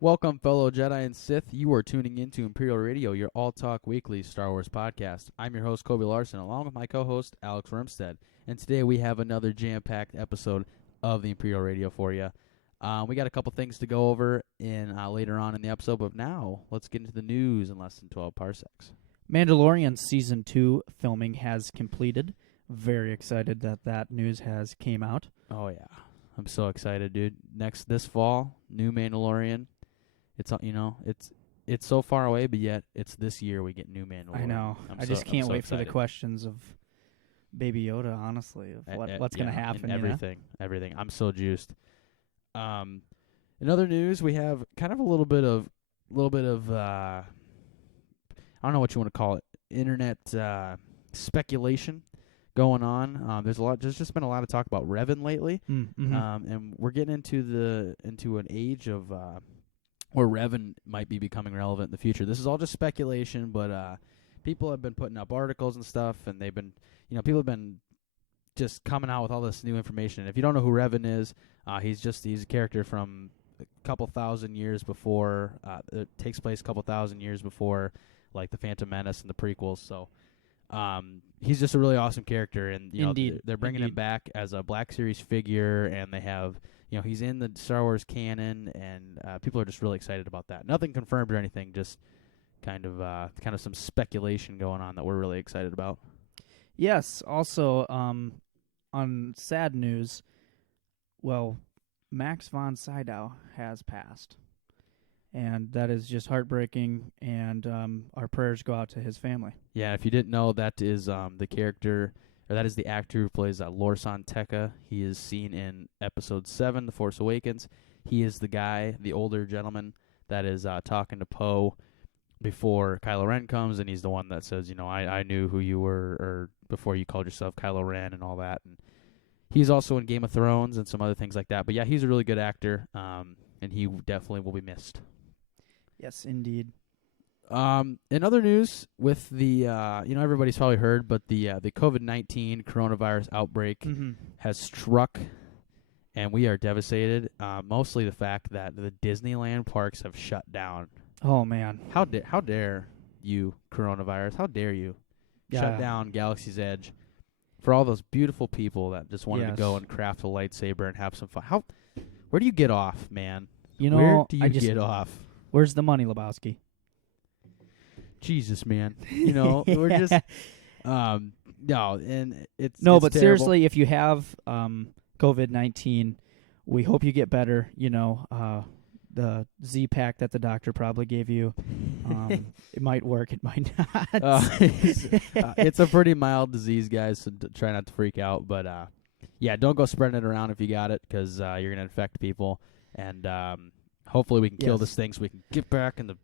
Welcome, fellow Jedi and Sith. You are tuning into Imperial Radio, your all-talk weekly Star Wars podcast. I'm your host, Kobe Larson, along with my co-host, Alex Rumstead. And today we have another jam-packed episode of the Imperial Radio for you. We got a couple things to go over in later on in the episode, but now let's get into the news in less than 12 parsecs. Mandalorian Season 2 filming has completed. Very excited that news has came out. Oh, yeah. I'm so excited, dude. This fall, new Mandalorian. It's so far away, but yet it's this year we get new Mandalorian. I know. I just can't wait for the questions of Baby Yoda, honestly, of what's going to happen. Everything. I'm so juiced. In other news, we have kind of a little bit of I don't know what you want to call it, internet speculation going on. There's just been a lot of talk about Revan lately, and we're getting into an age of where Revan might be becoming relevant in the future. This is all just speculation, but people have been putting up articles and stuff, and people have been just coming out with all this new information. If you don't know who Revan is, he's a character from a couple thousand years before. It takes place a couple thousand years before, like the Phantom Menace and the prequels. So he's just a really awesome character, and they're bringing him back as a Black Series figure, and they have. He's in the Star Wars canon, and people are just really excited about that. Nothing confirmed or anything, just kind of some speculation going on that we're really excited about. Yes. Also, on sad news, Max von Sydow has passed, and that is just heartbreaking. And our prayers go out to his family. Yeah, if you didn't know, that is the character. Or that is the actor who plays Lorsan Tekka. He is seen in Episode 7, The Force Awakens. He is the guy, the older gentleman, that is talking to Poe before Kylo Ren comes, and he's the one that says, I knew who you were, or before you called yourself Kylo Ren and all that. And he's also in Game of Thrones and some other things like that. But yeah, he's a really good actor, and he definitely will be missed. Yes, indeed. In other news, with the everybody's probably heard, but the COVID-19 coronavirus outbreak has struck, and we are devastated. Mostly the fact that the Disneyland parks have shut down. Oh man, how dare you, coronavirus? How dare you shut down Galaxy's Edge for all those beautiful people that just wanted to go and craft a lightsaber and have some fun? Where do you get off, man? Where do you get off? Where's the money, Lebowski? Jesus, man. We're just no, and it's no, it's but terrible. Seriously, if you have COVID-19, we hope you get better. The Z-Pack that the doctor probably gave you, it might work, it might not. It's a pretty mild disease, guys, so try not to freak out. But yeah, don't go spreading it around if you got it, because you're gonna infect people. And hopefully we can kill this thing so we can get back in the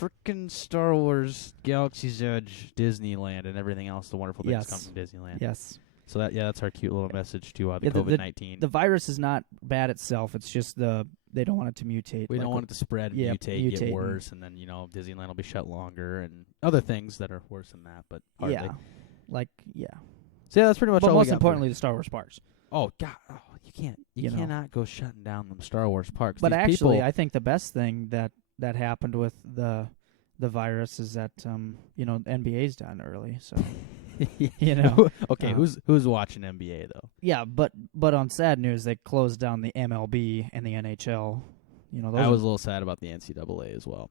frickin' Star Wars, Galaxy's Edge, Disneyland, and everything else. The wonderful things come from Disneyland. Yes. So that's our cute little message to the COVID-19. The virus is not bad itself. It's just they don't want it to mutate. We don't want it to spread and mutate, get worse, and then Disneyland will be shut longer, and other things that are worse than that. But hardly. So that's pretty much all we got. But most importantly, the Star Wars parks. Oh God! Oh, you cannot go shutting down them Star Wars parks. But actually, I think the best thing that happened with the virus is that NBA's done early, so Okay, who's watching NBA though? Yeah, but on sad news, they closed down the MLB and the NHL. I was a little sad about the NCAA as well.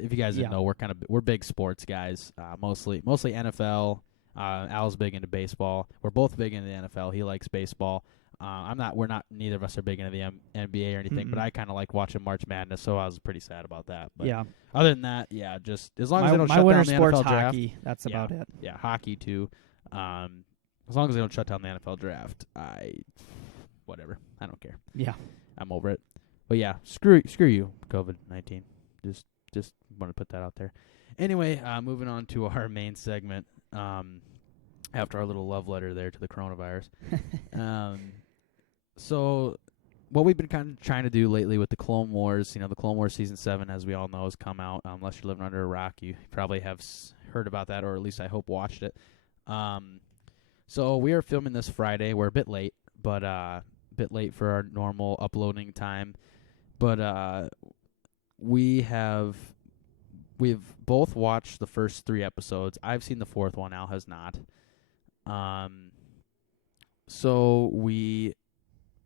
If you guys didn't know, we're big sports guys. Mostly NFL. Al's big into baseball. We're both big into the NFL. He likes baseball. Neither of us are big into the NBA or anything, but I kind of like watching March Madness, so I was pretty sad about that. But other than that, just as long as they don't shut down the NFL hockey, draft. That's about it. Yeah, hockey too. As long as they don't shut down the NFL draft, whatever. I don't care. Yeah. I'm over it. But yeah, screw you, COVID-19. Just want to put that out there. Anyway, moving on to our main segment. After our little love letter there to the coronavirus. So what we've been kind of trying to do lately with the Clone Wars, the Clone Wars Season 7, as we all know, has come out. Unless you're living under a rock, you probably have heard about that, or at least I hope watched it. So we are filming this Friday. We're a bit late, but a bit late for our normal uploading time. But we've both watched the first 3 episodes. I've seen the 4th one. Al has not. So we're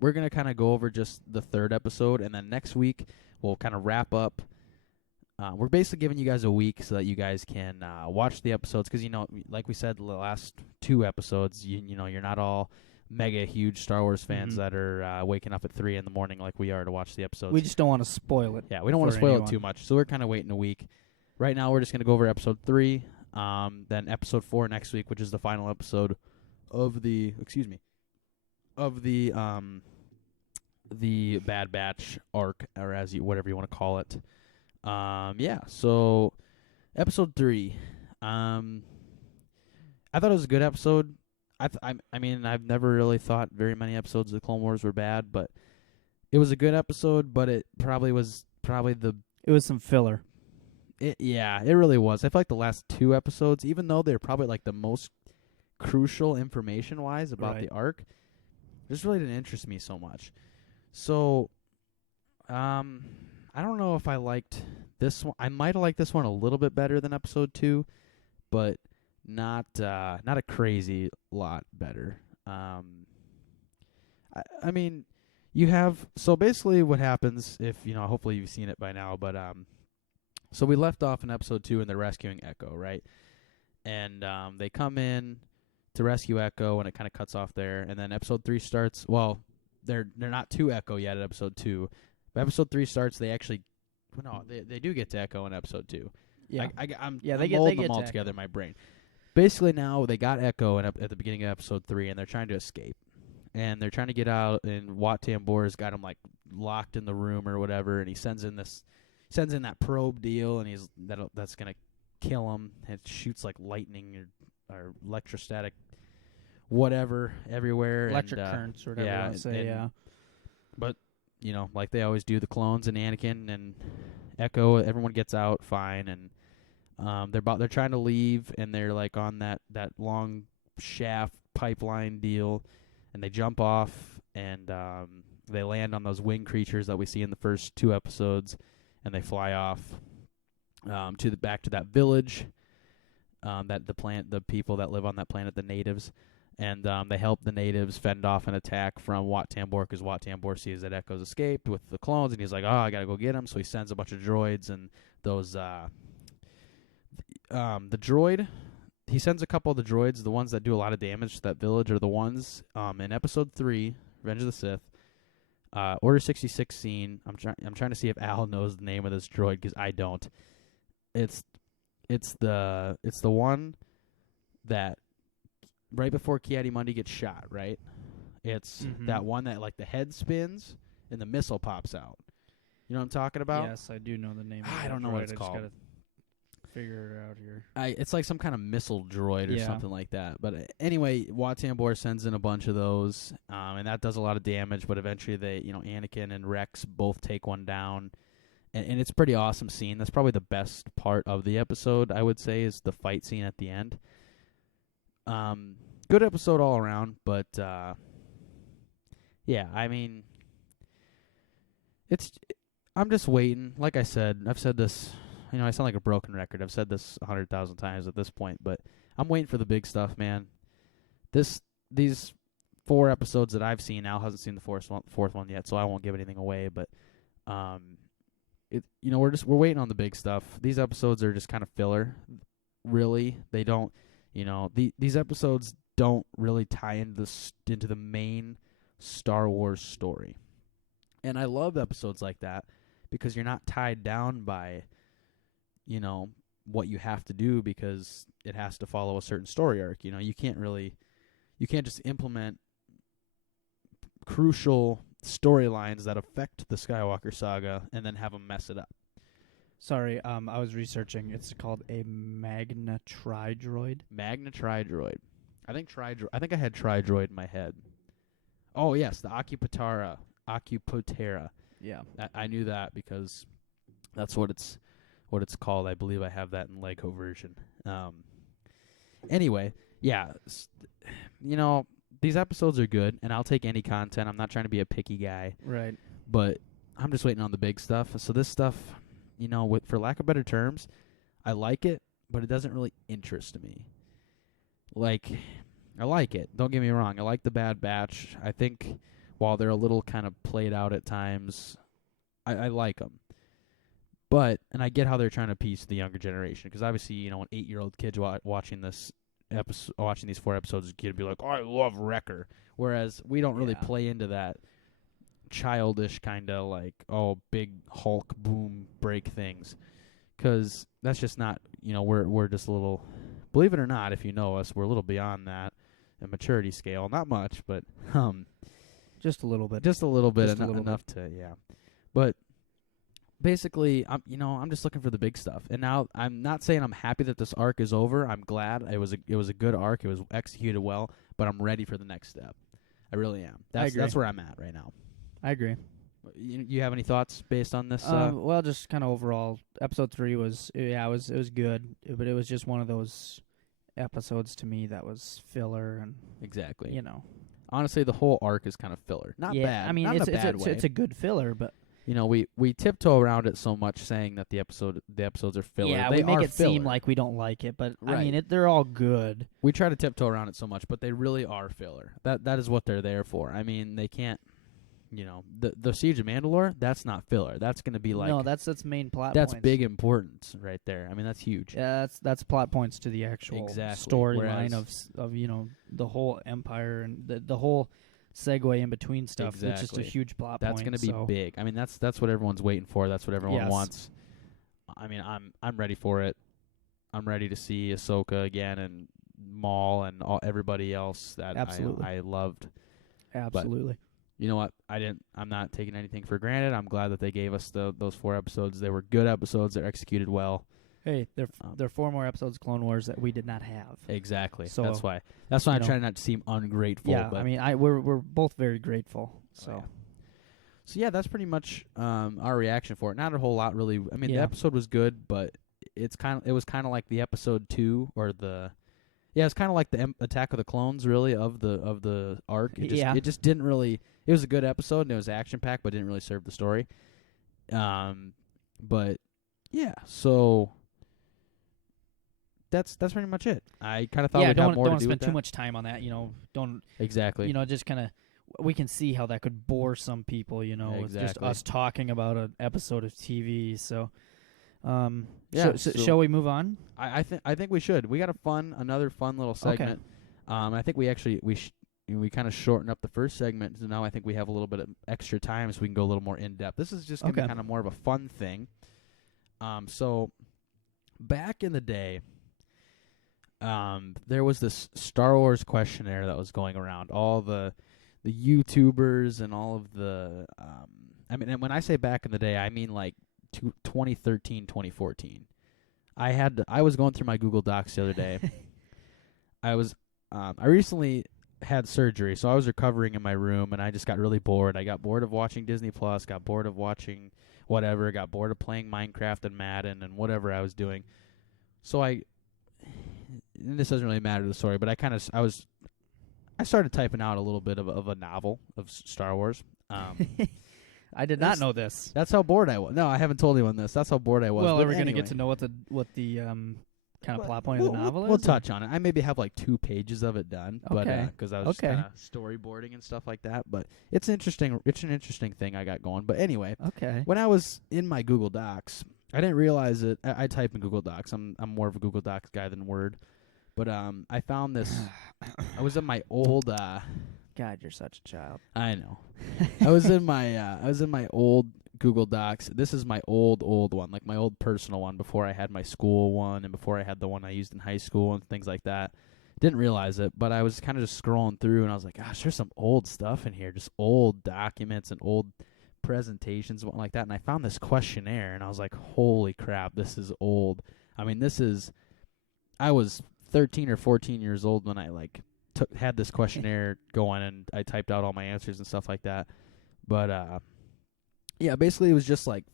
gonna kind of go over just the 3rd episode, and then next week we'll kind of wrap up. We're basically giving you guys a week so that you guys can watch the episodes, because like we said, the last 2 episodes, you know, you're not all mega huge Star Wars fans that are waking up at 3 in the morning like we are to watch the episodes. We just don't want to spoil it. Yeah, we don't want to spoil it too much, so we're kind of waiting a week. Right now, we're just gonna go over episode 3, then episode 4 next week, which is the final episode of the Bad Batch arc, or whatever you want to call it. So episode 3. I thought it was a good episode. I mean, I've never really thought very many episodes of the Clone Wars were bad, but it was a good episode. But it was some filler. It really was. I feel like the last 2 episodes, even though they're probably like the most crucial information wise about the arc, just really didn't interest me so much. So, I don't know if I liked this one. I might have liked this one a little bit better than episode 2, but not a crazy lot better. I mean, you have, so basically what happens, if you know, hopefully you've seen it by now, but so we left off in episode 2 and they're rescuing Echo, right? And they come in to rescue Echo, and it kind of cuts off there. And then episode 3 starts. Well, they're not to Echo yet at episode 2. But episode 3 starts. They actually, well, no, they do get to Echo in episode 2. Yeah, I'm they molding get them all to together Echo. in my brain. Basically, now they got Echo at the beginning of episode 3, and they're trying to escape. And they're trying to get out, and Wat Tambor's got him like locked in the room or whatever, and he sends in that probe deal, and that's gonna kill him. It shoots like lightning or electrostatic, whatever, everywhere. Electric currents or whatever you want to say. Yeah. But you know, like they always do, the clones and Anakin and Echo, everyone gets out fine, and they're trying to leave, and they're like on that long shaft pipeline deal, and they jump off, and they land on those winged creatures that we see in the first 2 episodes. And they fly off back to that village, the people that live on that planet, the natives, and they help the natives fend off an attack from Wat Tambor, because Wat Tambor sees that Echo's escaped with the clones, and he's like, "Oh, I gotta go get him." So he sends a bunch of droids, and those the droid. He sends a couple of the droids. The ones that do a lot of damage to that village are the ones in episode 3, Revenge of the Sith. Order 66 scene. I'm trying to see if Al knows the name of this droid, because I don't. It's the one that right before Ki-Adi-Mundi gets shot, right? It's that one that like the head spins and the missile pops out. You know what I'm talking about? Yes, I do know the name. I don't know what it's I called. Just gotta figure it out here. It's like some kind of missile droid or something like that. But anyway, Wat Tambor sends in a bunch of those, and that does a lot of damage. But eventually, Anakin and Rex both take one down, and it's a pretty awesome scene. That's probably the best part of the episode, I would say, is the fight scene at the end. Good episode all around, but yeah, I mean, I'm just waiting. Like I said, I've said this. You know, I sound like a broken record. I've said this 100,000 times at this point, but I'm waiting for the big stuff, man. These 4 episodes that I've seen, Al hasn't seen the fourth one yet, so I won't give anything away. But, we're waiting on the big stuff. These episodes are just kind of filler. Really, they don't. You know, these episodes don't really tie into the main Star Wars story, and I love episodes like that because you're not tied down by, you know, what you have to do because it has to follow a certain story arc. You know, you can't just implement crucial storylines that affect the Skywalker saga and then have them mess it up. Sorry, I was researching. It's called a Magna Tri-Droid. Magna Tri-Droid. I think I had Tri-Droid in my head. Oh yes, the Ocupotera. Yeah, I knew that because that's what it's called. I believe I have that in Lego version. Anyway, yeah, you know, these episodes are good, and I'll take any content. I'm not trying to be a picky guy. Right. But I'm just waiting on the big stuff. So this stuff, for lack of better terms, I like it, but it doesn't really interest me. Like, I like it. Don't get me wrong. I like the Bad Batch. I think while they're a little kind of played out at times, I like them. But, and I get how they're trying to appease the younger generation, because obviously, an 8-year-old kid watching this episode, watching these 4 episodes, is going to be like, I love Wrecker. Whereas we don't really play into that childish kind of like, big Hulk boom break things, because that's just not, we're just a little, believe it or not, if you know us, we're a little beyond that, a maturity scale, not much, but just a little bit, enough to, yeah. But basically, I'm just looking for the big stuff. And now I'm not saying I'm happy that this arc is over. I'm glad it was a good arc. It was executed well, but I'm ready for the next step. I really am. That's where I'm at right now. I agree. You have any thoughts based on this? Well, just kind of overall, episode 3 was it was good, but it was just one of those episodes to me that was filler, and exactly. Honestly, the whole arc is kind of filler. Not bad. I mean, not it's in a bad way. It's a good filler, but we tiptoe around it so much, saying that the episodes are filler. Yeah, they we make it filler. seem like we don't like it, but right. I mean, they're all good. We try to tiptoe around it so much, but they really are filler. That is what they're there for. I mean, they can't. The Siege of Mandalore, that's not filler. That's going to be like... No, that's main plot points. That's big importance right there. I mean, that's huge. Yeah, that's plot points to the actual storyline of the whole Empire and the whole segue in between stuff. Exactly. It's just a huge plot that's point. That's going to be big. I mean, that's what everyone's waiting for. That's what everyone wants. I mean, I'm ready for it. I'm ready to see Ahsoka again and Maul and everybody else that I loved. Absolutely. But you know what? I'm not taking anything for granted. I'm glad that they gave us those 4 episodes. They were good episodes. They're executed well. Hey, there are 4 more episodes of Clone Wars that we did not have. Exactly. So that's why I'm trying not to seem ungrateful. Yeah, but I mean, we're both very grateful. So. So yeah, that's pretty much our reaction for it. Not a whole lot really. I mean, the episode was good, but it was kind of like the episode 2 or the. Yeah, it's kind of like the Attack of the Clones, really, of the arc. It just didn't really. It was a good episode, and it was action-packed, but didn't really serve the story. But yeah, so that's pretty much it. I kind of thought we'd have more to do with that. Don't spend too much time on that. Don't exactly. Just kind of. We can see how that could bore some people. Exactly. With just us talking about an episode of TV. So. So shall we move on? I think we should. We got another fun little segment. Okay. I think we actually we kind of shortened up the first segment, so now I think we have a little bit of extra time, so we can go a little more in depth. This is just gonna be kind of more of a fun thing. So back in the day, there was this Star Wars questionnaire that was going around. All the YouTubers and all of the I mean, and when I say back in the day, I mean like 2013, 2014. I was going through my Google Docs the other day. I recently had surgery, so I was recovering in my room, and I just got really bored. I got bored of watching Disney Plus, got bored of watching whatever, got bored of playing Minecraft and Madden and whatever I was doing. So and this doesn't really matter to the story, but I started typing out a little bit of a novel of Star Wars. I did not know this. That's how bored I was. No, I haven't told anyone this. That's how bored I was. Well, are we going to get to know what the kind of plot point of the novel is? We'll touch on it. I maybe have like 2 pages of it done, but because I was just kind of storyboarding and stuff like that. But it's interesting. It's an interesting thing I got going. But anyway, when I was in my Google Docs, I didn't realize it. I type in Google Docs. I'm more of a Google Docs guy than Word. But I found this. I was in my old. God, you're such a child. I know. I was in my old Google Docs. This is my old one, like my old personal one before I had my school one and before I had the one I used in high school and things like that. Didn't realize it, but I was kind of just scrolling through and I was like, gosh, there's some old stuff in here, just old documents and old presentations and what like that. And I found this questionnaire and I was like, holy crap, this is old. I mean, I was 13 or 14 years old when I had this questionnaire going, and I typed out all my answers and stuff like that. But yeah, basically it was just like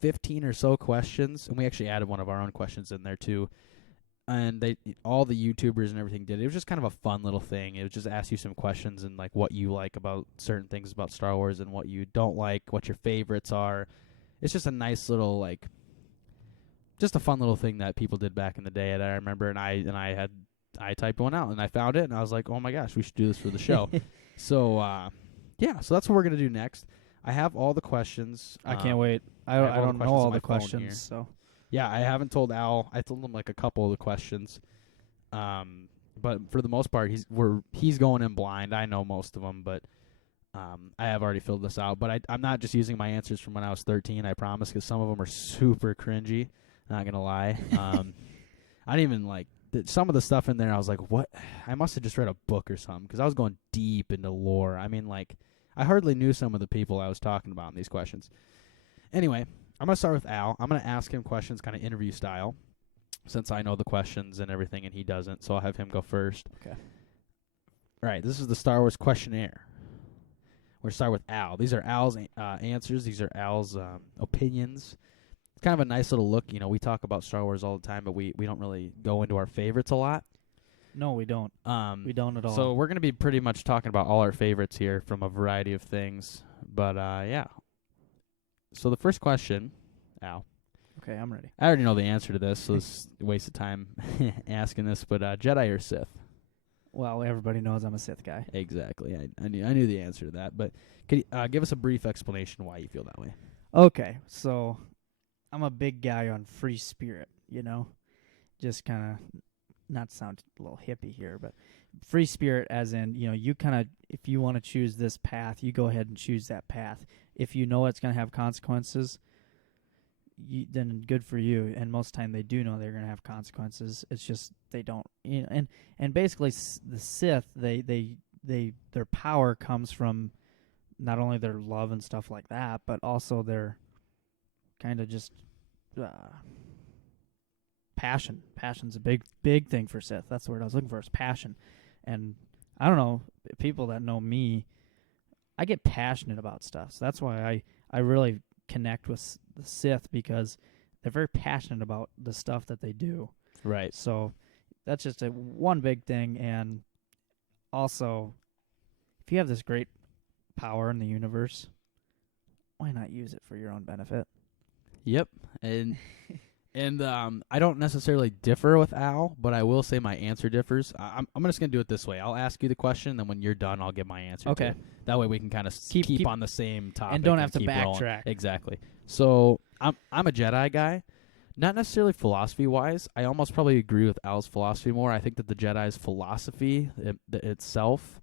15 or so questions, and we actually added one of our own questions in there too. And all the YouTubers and everything did it. It was just kind of a fun little thing. It would just ask you some questions and like what you like about certain things about Star Wars and what you don't like, what your favorites are. It's just a nice little like just a fun little thing that people did back in the day that I remember, and I typed one out and I found it and I was like, oh my gosh, we should do this for the show. So so that's what we're gonna do next. I have all the questions. I can't wait. I don't know all the questions. So yeah, I haven't told Al. I told him like a couple of the questions. But for the most part, he's going in blind. I know most of them, but I have already filled this out. But I'm not just using my answers from when I was 13. I promise, because some of them are super cringy. Not gonna lie. I didn't even like some of the stuff in there. I was like, what? I must have just read a book or something, because I was going deep into lore. I mean, like, I hardly knew some of the people I was talking about in these questions. Anyway, I'm going to start with Al. I'm going to ask him questions kind of interview style, since I know the questions and everything and he doesn't, so I'll have him go first. Okay. All right, this is the Star Wars questionnaire. We're going to start with Al. These are Al's answers. These are Al's opinions. It's kind of a nice little look. You know, we talk about Star Wars all the time, but we don't really go into our favorites a lot. No, we don't. We don't at all. So we're going to be pretty much talking about all our favorites here from a variety of things. But, yeah. So the first question, Al. Okay, I'm ready. I already know the answer to this, so it's a waste of time asking this. But Jedi or Sith? Well, everybody knows I'm a Sith guy. Exactly. I knew the answer to that. But could you give us a brief explanation why you feel that way? Okay, so I'm a big guy on free spirit, you know? Just kind of, not sound a little hippie here, but free spirit as in, you know, you kind of, if you want to choose this path, you go ahead and choose that path. If you know it's going to have consequences, then good for you. And most of the time they do know they're going to have consequences. It's just they don't. You know, and basically the Sith, their power comes from not only their love and stuff like that, but also their kind of just passion. Passion's a big thing for Sith. That's the word I was looking for, is passion. And I don't know, people that know me, I get passionate about stuff. So that's why I really connect with the Sith, because they're very passionate about the stuff that they do. Right. So that's just one big thing. And also, if you have this great power in the universe, why not use it for your own benefit? Yep. And I don't necessarily differ with Al, but I will say my answer differs. I'm just going to do it this way. I'll ask you the question, then when you're done, I'll give my answer. Okay. Too. That way we can kind of keep on the same topic. And don't have to keep backtrack. Rolling. Exactly. So I'm a Jedi guy. Not necessarily philosophy-wise. I almost probably agree with Al's philosophy more. I think that the Jedi's philosophy itself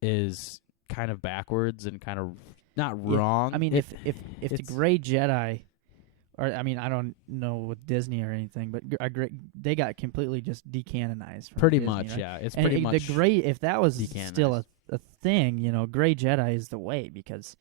is kind of backwards and kind of not wrong. I mean, if the Gray Jedi... Or I mean, I don't know with Disney or anything, but they got completely just decanonized. From pretty Disney, much, right? yeah. It's and pretty much the gray. If that was still a thing, you know, Gray Jedi is the way, because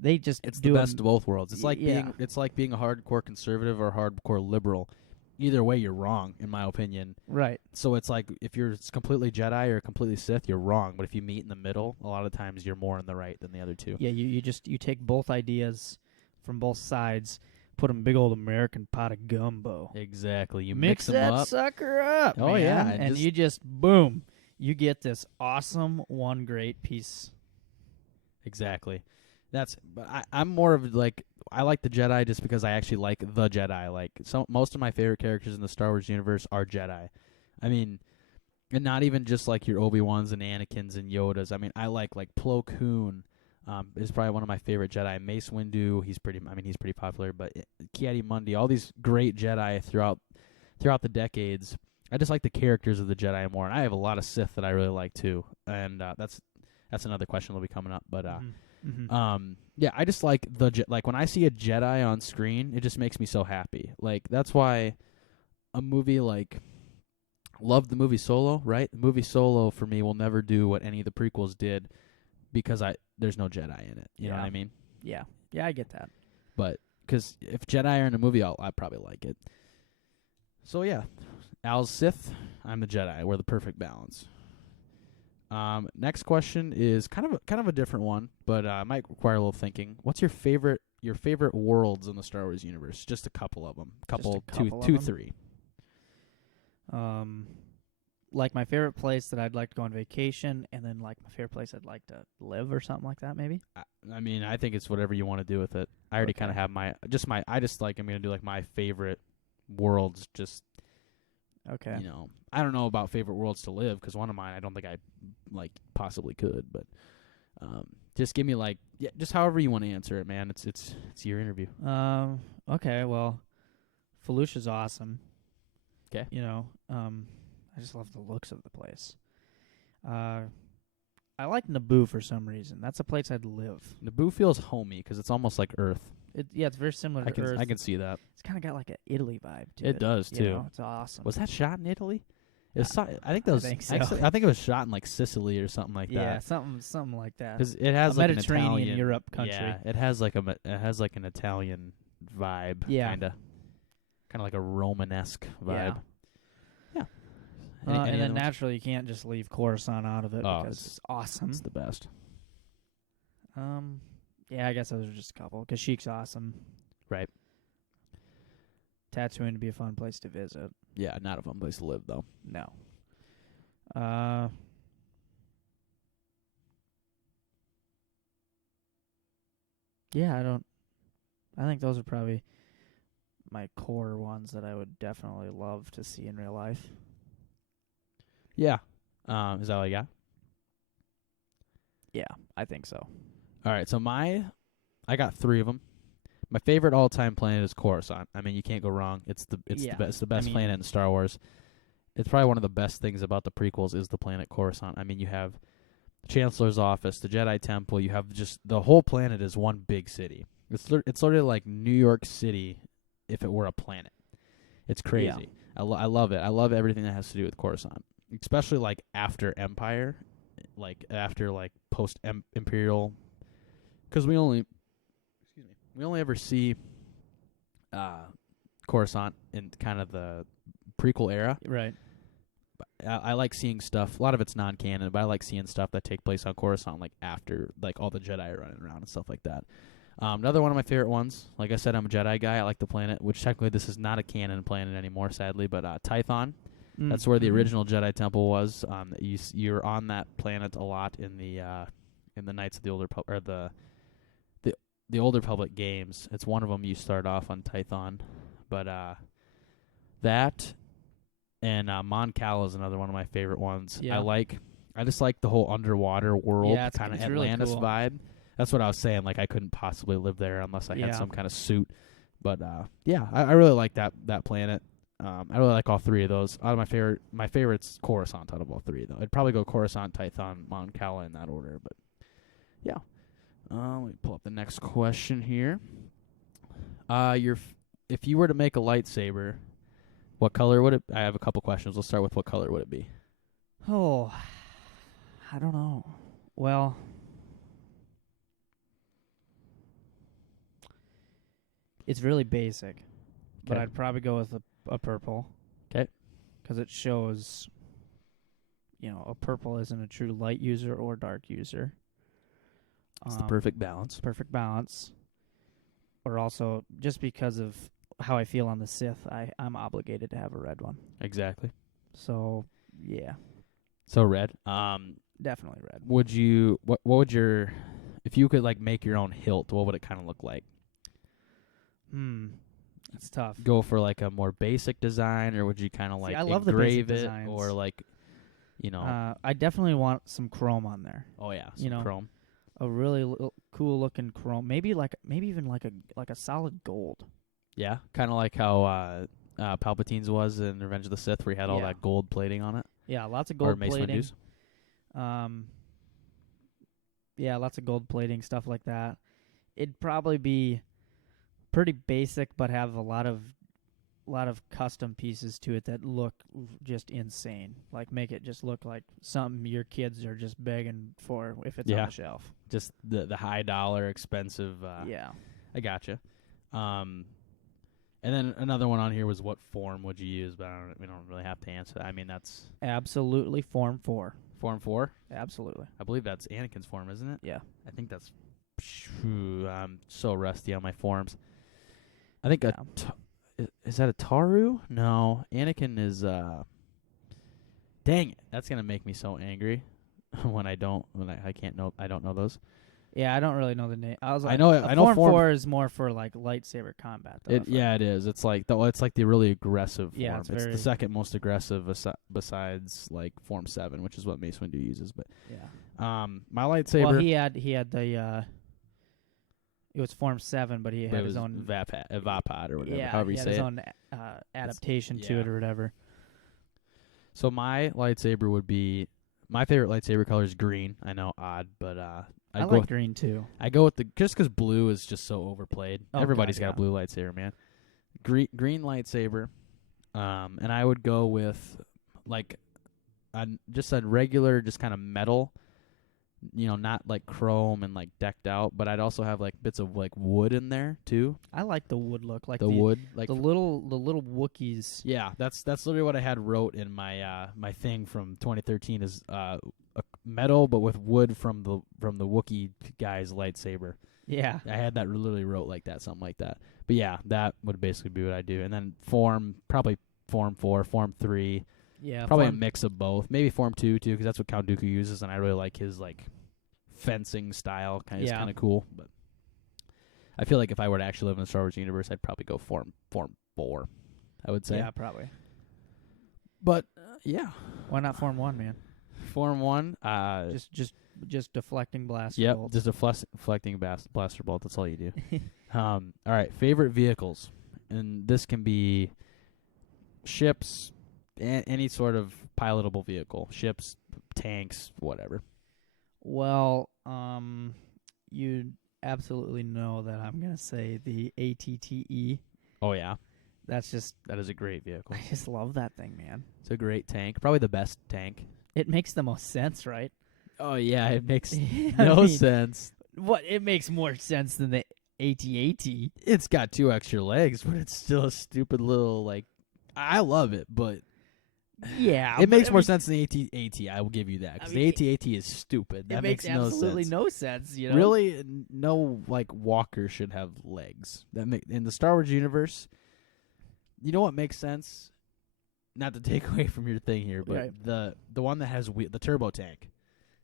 they just it's the best of both worlds. It's like yeah. being a hardcore conservative or a hardcore liberal. Either way, you're wrong, in my opinion. Right. So it's like if you're completely Jedi or completely Sith, you're wrong. But if you meet in the middle, a lot of times you're more in the right than the other two. Yeah, you take both ideas from both sides. Put them in a big old American pot of gumbo. Exactly. You mix them up. that sucker up. Oh, man. yeah. And you just, boom, you get this awesome one great piece. Exactly. But I'm more of like, I like the Jedi just because I actually like the Jedi. Like, most of my favorite characters in the Star Wars universe are Jedi. I mean, and not even just like your Obi-Wans and Anakins and Yodas. I mean, I like Plo Koon. Is probably one of my favorite Jedi. Mace Windu, he's pretty popular, but Ki-Adi-Mundi, all these great Jedi throughout the decades. I just like the characters of the Jedi more, and I have a lot of Sith that I really like too. And that's another question that'll be coming up. But yeah, I just like like when I see a Jedi on screen, it just makes me so happy. Like that's why a movie like love the movie Solo, right? The movie Solo for me will never do what any of the prequels did, because there's no Jedi in it. You know what I mean? Yeah. Yeah, I get that. But because if Jedi are in a movie, I probably like it. So yeah, Al's Sith, I'm the Jedi. We're the perfect balance. Next question is kind of a different one, but might require a little thinking. What's your favorite worlds in the Star Wars universe? Just a couple of them. Two, three. Like my favorite place that I'd like to go on vacation, and then like my favorite place I'd like to live or something like that, maybe. I mean, I think it's whatever you want to do with it. I already kind of have I'm going to do like my favorite worlds just, Okay. I don't know about favorite worlds to live, because one of mine I don't think I possibly could, but just give me just however you want to answer it, man. It's your interview. Okay. Well, Felucia's awesome. 'Kay. I just love the looks of the place. I like Naboo for some reason. That's a place I'd live. Naboo feels homey because it's almost like Earth. It's very similar to Earth. I can see that. It's kind of got like an Italy vibe to it. It does too. It's awesome. Was that shot in Italy? I think so. I think it was shot in like Sicily or something like that. Yeah, something like that. Because it has a like Mediterranean an Italian, Europe country. Yeah, it has like an Italian vibe. Yeah. kind of like a Romanesque vibe. Yeah. Any and then other ones? naturally, you can't just leave Coruscant out of it Oh, because it's awesome. It's the best. Yeah, I guess those are just a couple. Kashyyyk's awesome. Right. Tatooine would be a fun place to visit. Yeah, not a fun place to live though. No. Yeah, I think those are probably my core ones that I would definitely love to see in real life. Yeah. Is that all you got? Yeah, I think so. All right, so I got 3 of them. My favorite all-time planet is Coruscant. I mean, you can't go wrong. It's the best planet in Star Wars. It's probably one of the best things about the prequels is the planet Coruscant. I mean, you have the Chancellor's office, the Jedi Temple. You have just the whole planet is one big city. It's sort of like New York City if it were a planet. It's crazy. Yeah. I love it. I love everything that has to do with Coruscant, especially like after Empire, like after like post Imperial, because we only ever see Coruscant in kind of the prequel era. Right. I like seeing stuff. A lot of it's non-canon, but I like seeing stuff that take place on Coruscant, like after like all the Jedi are running around and stuff like that. Another one of my favorite ones. Like I said, I'm a Jedi guy. I like the planet, which technically this is not a canon planet anymore, sadly. But Tython, that's where the original Jedi Temple was. You're on that planet a lot in the Knights of the Old Republic, or the Old Republic games. It's one of them. You start off on Tython, but that and Mon Cal is another one of my favorite ones. Yeah. I just like the whole underwater world, kind of Atlantis really cool. vibe. That's what I was saying. Like I couldn't possibly live there unless I had some kind of suit. But I really like that planet. I really like all 3 of those. Out of my favorite's Coruscant out of all 3 though. I'd probably go Coruscant, Tython, Mon Cal in that order. But yeah. Let me pull up the next question here. If you were to make a lightsaber, what color would it? I have a couple questions. Let's start with what color would it be? Oh, I don't know. Well, it's really basic, but I'd probably go with a purple. Okay. Because it shows, a purple isn't a true light user or dark user. It's the perfect balance. Perfect balance. Or also, just because of how I feel on the Sith, I'm obligated to have a red one. Exactly. So, yeah. So red. Definitely red. Would you? What would your? If you could like make your own hilt, what would it kind of look like? It's tough. Go for like a more basic design, or would you kind of like I love the basic engrave it, designs. or like, I definitely want some chrome on there. Oh yeah, some chrome. A really cool looking chrome, maybe even like a solid gold. Yeah, kind of like how Palpatine's was in Revenge of the Sith, where he had all that gold plating on it. Yeah, lots of gold plating. Windu's. Yeah, lots of gold plating, stuff like that. It'd probably be pretty basic, but have a lot of custom pieces to it that look just insane. Like make it just look like something your kids are just begging for if it's on the shelf. Just the high dollar, expensive. Yeah, I gotcha. And then another one on here was what form would you use? But we don't really have to answer that. I mean, that's absolutely Form 4. Form 4? Absolutely. I believe that's Anakin's form, isn't it? Yeah. I think that's. I'm so rusty on my forms. I think is that a Taru? No, Anakin is. Dang it! That's gonna make me so angry when I don't know those. Yeah, I don't really know the name. I was like, I know Form Form 4 is more for like lightsaber combat. Though, it is. It's like the really aggressive form. Yeah, It's very the second most aggressive besides like Form 7, which is what Mace Windu uses. But yeah. my lightsaber. Well, he had the. It was Form 7, but he but had it was his own Vapad or whatever. Yeah, however he you had say his it. own adaptation to yeah. it or whatever. So my lightsaber would be my favorite lightsaber color is green. I know, odd, but I like green too. I go with just because blue is just so overplayed. Oh, Everybody's God, got a blue lightsaber, man. Green lightsaber, and I would go with like just a regular, just kind of metal. Not like chrome and like decked out, but I'd also have like bits of like wood in there too. I like the wood look, like the wood, like the little Wookiees. Yeah, that's literally what I had wrote in my my thing from 2013 is a metal, but with wood from the Wookiee guy's lightsaber. Yeah, I had that literally wrote like that, something like that. But yeah, that would basically be what I do. And then probably Form 4, Form 3. Yeah, probably a mix of both. Maybe Form 2 too, because that's what Count Dooku uses, and I really like his like fencing style. It's kind of cool. But I feel like if I were to actually live in the Star Wars universe, I'd probably go Form 4. I would say. Yeah, probably. But yeah, why not Form 1, man? Form 1. Just deflecting blaster bolts. Just deflecting blaster bolt. That's all you do. All right, favorite vehicles, and this can be ships, any sort of pilotable vehicle, ships, tanks, whatever. Well, you absolutely know that I'm gonna say the ATTE. Oh yeah, that is a great vehicle. I just love that thing, man. It's a great tank, probably the best tank. It makes the most sense, right? Oh yeah, it makes no sense. What? It makes more sense than the AT-AT. It's got 2 extra legs, but it's still a stupid little like. I love it, but yeah, it makes more sense than the AT-AT. I will give you that, because the AT-AT is stupid. That makes absolutely no sense. You know, really, no like walker should have legs. In the Star Wars universe. You know what makes sense? Not to take away from your thing here, but the one that has the turbo tank,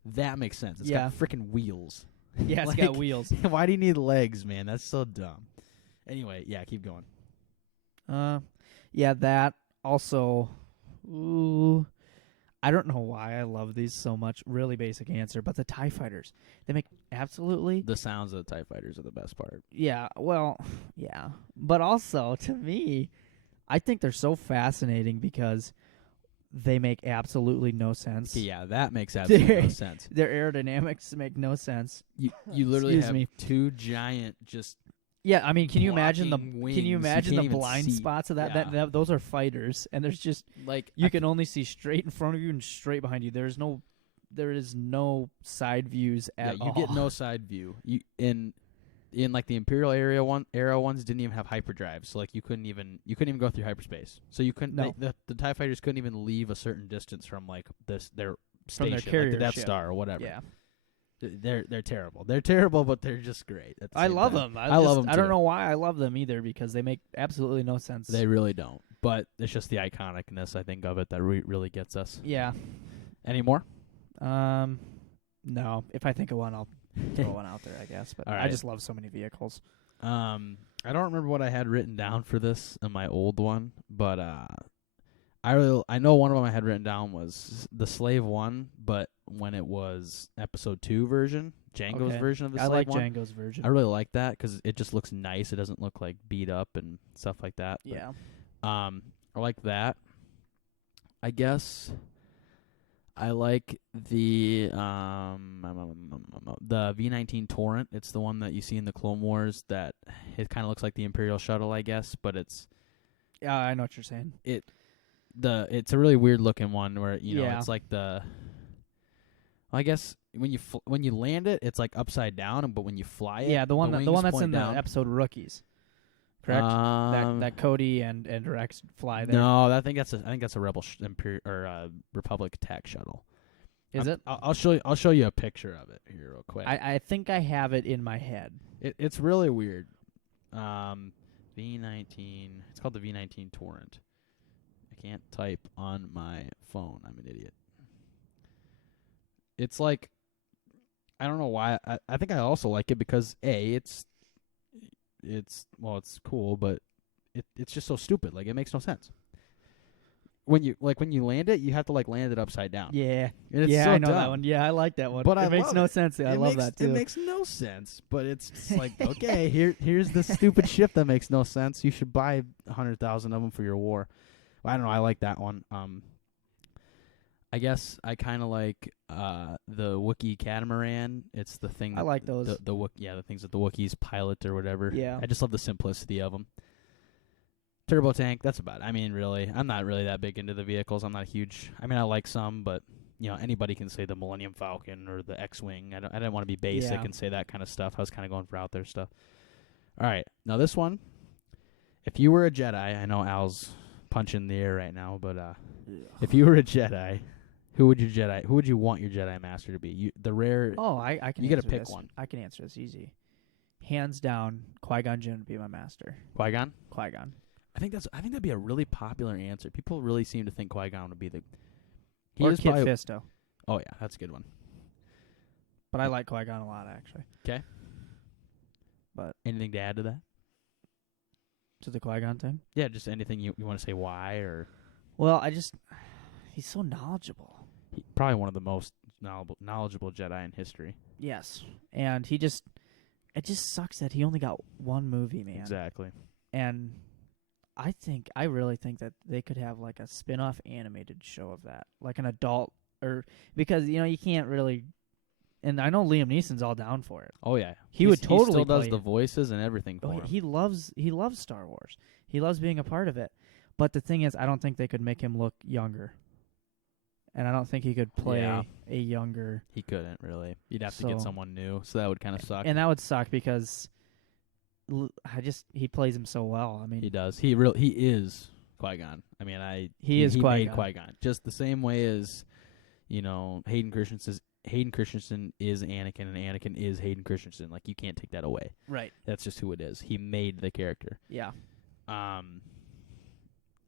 that makes sense. It's got freaking wheels. Yeah, it's got wheels. Why do you need legs, man? That's so dumb. Anyway, yeah, keep going. Yeah, that also. Ooh, I don't know why I love these so much. Really basic answer, but the TIE fighters, they make absolutely the sounds of the TIE fighters are the best part. Yeah, well, yeah, but also to me, I think they're so fascinating because they make absolutely no sense. Yeah, that makes absolutely no sense. Their aerodynamics make no sense. You literally have 2 giant just. Yeah, I mean, can you imagine the wings. blind spots of that? Yeah. Those are fighters, and there's just like you can only see straight in front of you and straight behind you. There is no side views at all. You get no side view. You in like the Imperial era ones didn't even have hyperdrive, so like you couldn't even go through hyperspace. So you couldn't. No. The TIE fighters couldn't even leave a certain distance from like their from station, their carrier like the Death ship. Star or whatever. Yeah. They're terrible. They're terrible, but they're just great. I love them. I love them. I don't know why I love them either, because they make absolutely no sense. They really don't. But it's just the iconicness, I think, of it that really gets us. Yeah. Any more? No. If I think of one, I'll throw one out there, I guess. But right. I just love so many vehicles. I don't remember what I had written down for this in my old one, but I know one of them I had written down was the Slave 1, but when it was Episode 2 version, Django's version of the Slave 1. I like Django's version. I really like that because it just looks nice. It doesn't look like beat up and stuff like that. But, yeah. I like that. I guess I like the V-19 Torrent. It's the one that you see in the Clone Wars that it kind of looks like the Imperial shuttle, I guess, but it's. Yeah, I know what you're saying. It's a really weird looking one where it's like I guess when you land it, it's like upside down, but when you fly it, the one that's in down. the episode Rookies, correct? That Cody and Rex fly there. No, I think that's a Rebel Republic attack shuttle. Is it? I'll show you a picture of it here real quick. I think I have it in my head. It's really weird. V-19. It's called the V-19 Torrent. I can't type on my phone. I'm an idiot. It's like I don't know why. I think I also like it because it's cool, but it's just so stupid. Like it makes no sense. When you land it, you have to like land it upside down. Yeah. And it's Yeah, so I know dumb. that one. Yeah, I like that one. But I it makes love no it. sense. I love that too. It makes no sense, but it's just like, okay, here's the stupid ship that makes no sense. You should buy 100,000 of them for your war. I don't know. I like that one. I guess I kind of like the Wookiee catamaran. It's the thing. I like those. The things that the Wookiees pilot or whatever. Yeah. I just love the simplicity of them. Turbo tank. That's about it. I mean, really, I'm not really that big into the vehicles. I'm not huge. I mean, I like some, but anybody can say the Millennium Falcon or the X-wing. I didn't want to be basic and say that kind of stuff. I was kind of going for out there stuff. All right, now this one. If you were a Jedi, I know Al's punching the air right now, but if you were a Jedi, who would you want your Jedi Master to be? I can. You got to answer pick this. one. I can answer this easy. Hands down, Qui-Gon Jinn would be my master. Qui-Gon. Qui-Gon. I think that'd be a really popular answer. People really seem to think Qui-Gon would be the. Or Kit Fisto. Oh yeah, that's a good one. But I like Qui-Gon a lot, actually. Okay. But anything to add to that? To the Qui-Gon thing? Yeah, just anything you want to say why or. Well, he's so knowledgeable. Probably one of the most knowledgeable Jedi in history. Yes, and it just sucks that he only got one movie, man. Exactly. And I really think that they could have like a spin-off animated show of that, like an adult, because you can't really. And I know Liam Neeson's all down for it. Oh yeah, he would totally. He still does play the voices and everything for him. He loves Star Wars. He loves being a part of it. But the thing is, I don't think they could make him look younger. And I don't think he could play a younger. He couldn't really. You'd have to get someone new, so that would kind of suck. And that would suck because he plays him so well. I mean, he does. He is Qui-Gon. I mean, he is Qui-Gon. Made Qui-Gon just the same way as Hayden Christensen is Anakin, and Anakin is Hayden Christensen. Like you can't take that away. Right. That's just who it is. He made the character. Yeah.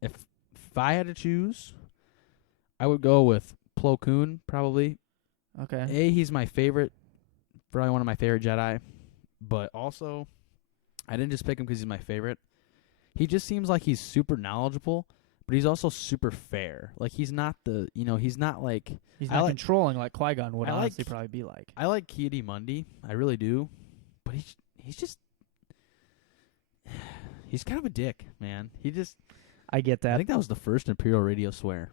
If I had to choose, I would go with Plo Koon probably. Okay. He's my favorite, probably one of my favorite Jedi, but also I didn't just pick him because he's my favorite. He just seems like he's super knowledgeable, but he's also super fair. Like he's not he's not like he's not controlling like Qui-Gon would honestly probably be like. I like Ki-Adi-Mundi, I really do, but he's just he's kind of a dick, man. I get that. I think that was the first Imperial radio swear.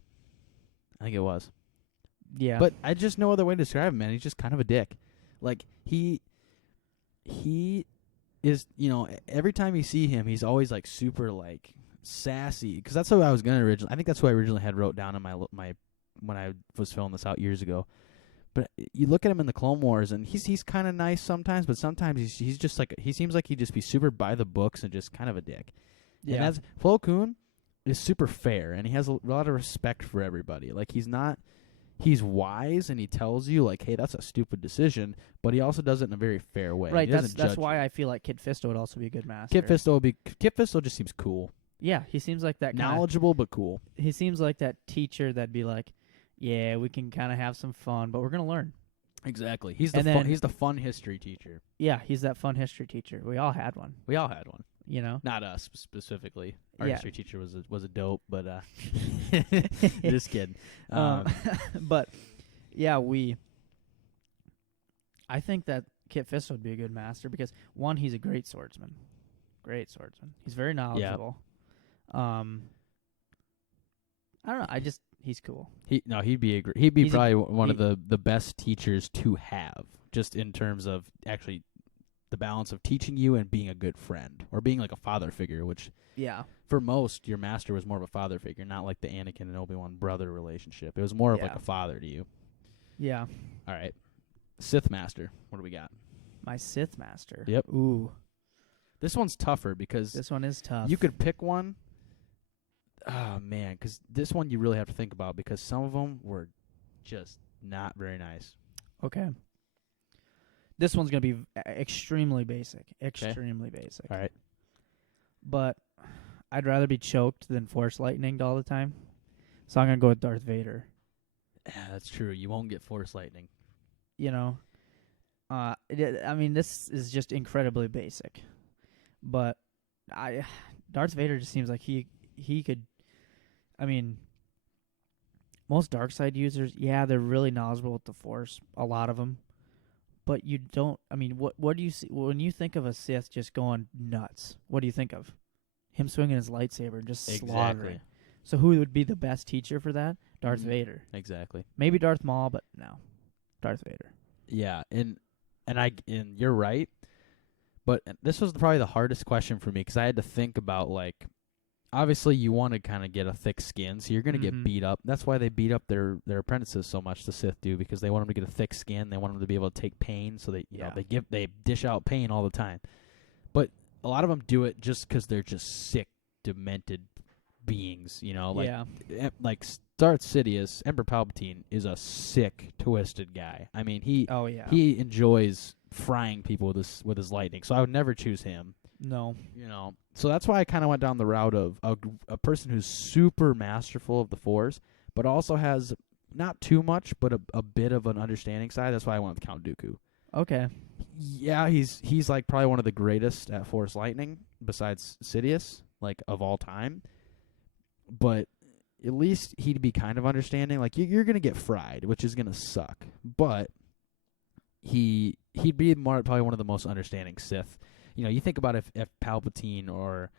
I think it was. Yeah. But I just no other way to describe him, man. He's just kind of a dick. Like he is, every time you see him, he's always like super like sassy, because that's who I was gonna originally. I think that's who I originally had wrote down in my when I was filling this out years ago. But you look at him in the Clone Wars, and he's kind of nice sometimes, but sometimes he's just like he seems like he'd just be super by the books and just kind of a dick. Yeah. And that's Plo Koon is super fair, and he has a lot of respect for everybody. Like he's wise, and he tells you like, hey, that's a stupid decision, but he also does it in a very fair way. Right. That's why I feel like Kit Fisto would also be a good master. Kit Fisto just seems cool. Yeah, he seems like that knowledgeable but cool. He seems like that teacher that'd be like, yeah, we can kind of have some fun, but we're gonna learn. Exactly. He's the fun history teacher. Yeah, he's that fun history teacher. We all had one. Not us specifically. Our yeah. history teacher was a dope, but just kidding. But yeah, I think that Kit Fisto would be a good master because one, he's a great swordsman. He's very knowledgeable. Yeah. I don't know. He's cool. He'd be probably one of the best teachers to have, just in terms of actually the balance of teaching you and being a good friend, or being like a father figure, which for most your master was more of a father figure, not like the Anakin and Obi-Wan brother relationship. It was more of like a father to you. Yeah. All right. Sith master. What do we got? My Sith master. Yep. Ooh. This one's tougher because this one is tough. You could pick one. Oh man, because this one you really have to think about, because some of them were just not very nice. Okay. This one's going to be extremely basic. Extremely basic. All right. But I'd rather be choked than force lightninged all the time. So I'm going to go with Darth Vader. Yeah, that's true. You won't get force lightning. I mean, this is just incredibly basic, but Darth Vader just seems like he could. I mean, most dark side users, yeah, they're really knowledgeable with the Force. A lot of them, but you don't. I mean, what do you see when you think of a Sith just going nuts? What do you think of? Him swinging his lightsaber and just slaughtering. So who would be the best teacher for that? Darth Vader. Exactly. Maybe Darth Maul, but no, Darth Vader. Yeah, and you're right. But this was probably the hardest question for me because I had to think about, like, obviously you want to kind of get a thick skin, so you're going to get beat up. That's why they beat up their apprentices so much, the Sith do, because they want them to get a thick skin. They want them to be able to take pain, so they they dish out pain all the time. But a lot of them do it just because they're just sick, demented beings, you know, like Darth Sidious, Emperor Palpatine is a sick, twisted guy. I mean, he enjoys frying people with his lightning. So I would never choose him. No, you know. So that's why I kind of went down the route of a person who's super masterful of the Force, but also has not too much, but a bit of an understanding side. That's why I went with Count Dooku. Okay. Yeah, he's like probably one of the greatest at Force lightning besides Sidious, like of all time. But at least he'd be kind of understanding. Like you're gonna get fried, which is gonna suck. But he'd be probably one of the most understanding Sith. You know, you think about if Palpatine or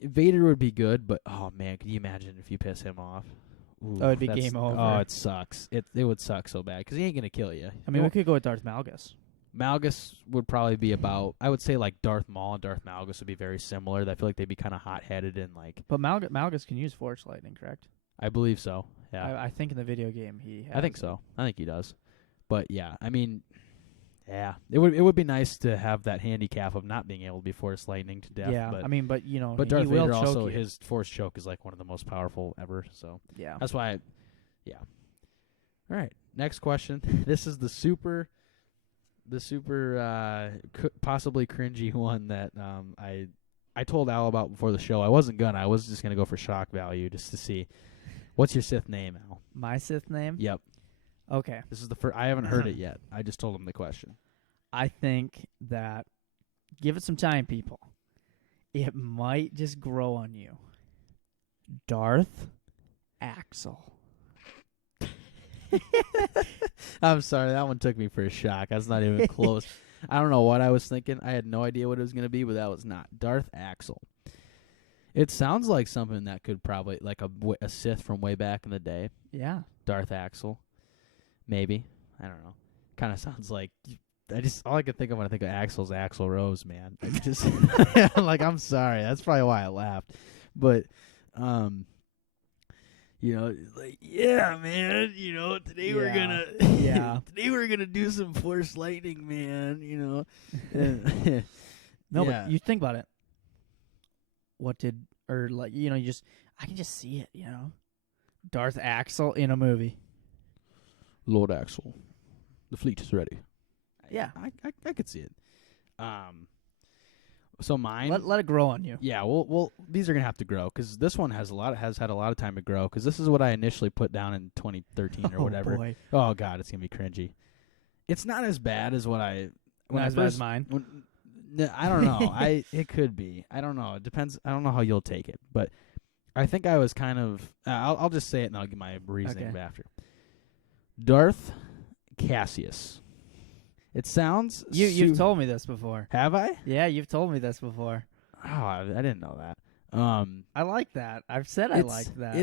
Vader would be good, but oh man, could you imagine if you piss him off? Ooh, it'd be game over. Oh, it sucks. It would suck so bad because he ain't gonna kill you. I mean, we could go with Darth Malgus. Malgus would probably be about, I would say, like Darth Maul and Darth Malgus would be very similar. I feel like they'd be kind of hot-headed and like. But Malgus can use Force lightning, correct? I believe so. Yeah. I think in the video game he has. I think so. I think he does. But yeah, I mean, yeah, it would be nice to have that handicap of not being able to be Force lightning to death. Yeah, but, I mean, but you know, but Darth he will Vader choke also you. his Force choke is like one of the most powerful ever. So yeah, that's why. Yeah. All right. Next question. This is the super possibly cringy one that I told Al about before the show. I wasn't gonna. I was just gonna go for shock value just to see. What's your Sith name, Al? My Sith name? Yep. Okay. This is the first. I haven't heard it yet. I just told him the question. I think that give it some time, people. It might just grow on you. Darth Axel. I'm sorry, that one took me for a shock. That's not even close. I don't know what I was thinking. I had no idea what it was going to be, but that was not. Darth Axel. It sounds like something that could probably, like a Sith from way back in the day. Yeah. Darth Axel. Maybe. I don't know. Kind of sounds like, all I can think of when I think of Axel's Axl Rose, man. I just, like, I'm sorry. That's probably why I laughed. But, you know, like, yeah, man, you know, today we're gonna do some Force lightning, man, you know. No, but you think about it. I can just see it, you know. Darth Axel in a movie. Lord Axel, the fleet is ready. Yeah. I could see it. So mine. Let it grow on you. Yeah, well, these are gonna have to grow because this one has had a lot of time to grow because this is what I initially put down in 2013 or whatever. Boy. Oh god, it's gonna be cringy. It's not as bad as what I. Not as bad as mine. I don't know. It could be. I don't know. It depends. I don't know how you'll take it, but I think I was kind of. I'll just say it and I'll give my reasoning after. Darth Cassius. It sounds. You've told me this before. Have I? Yeah, you've told me this before. Oh, I didn't know that. I like that. I've said I like that.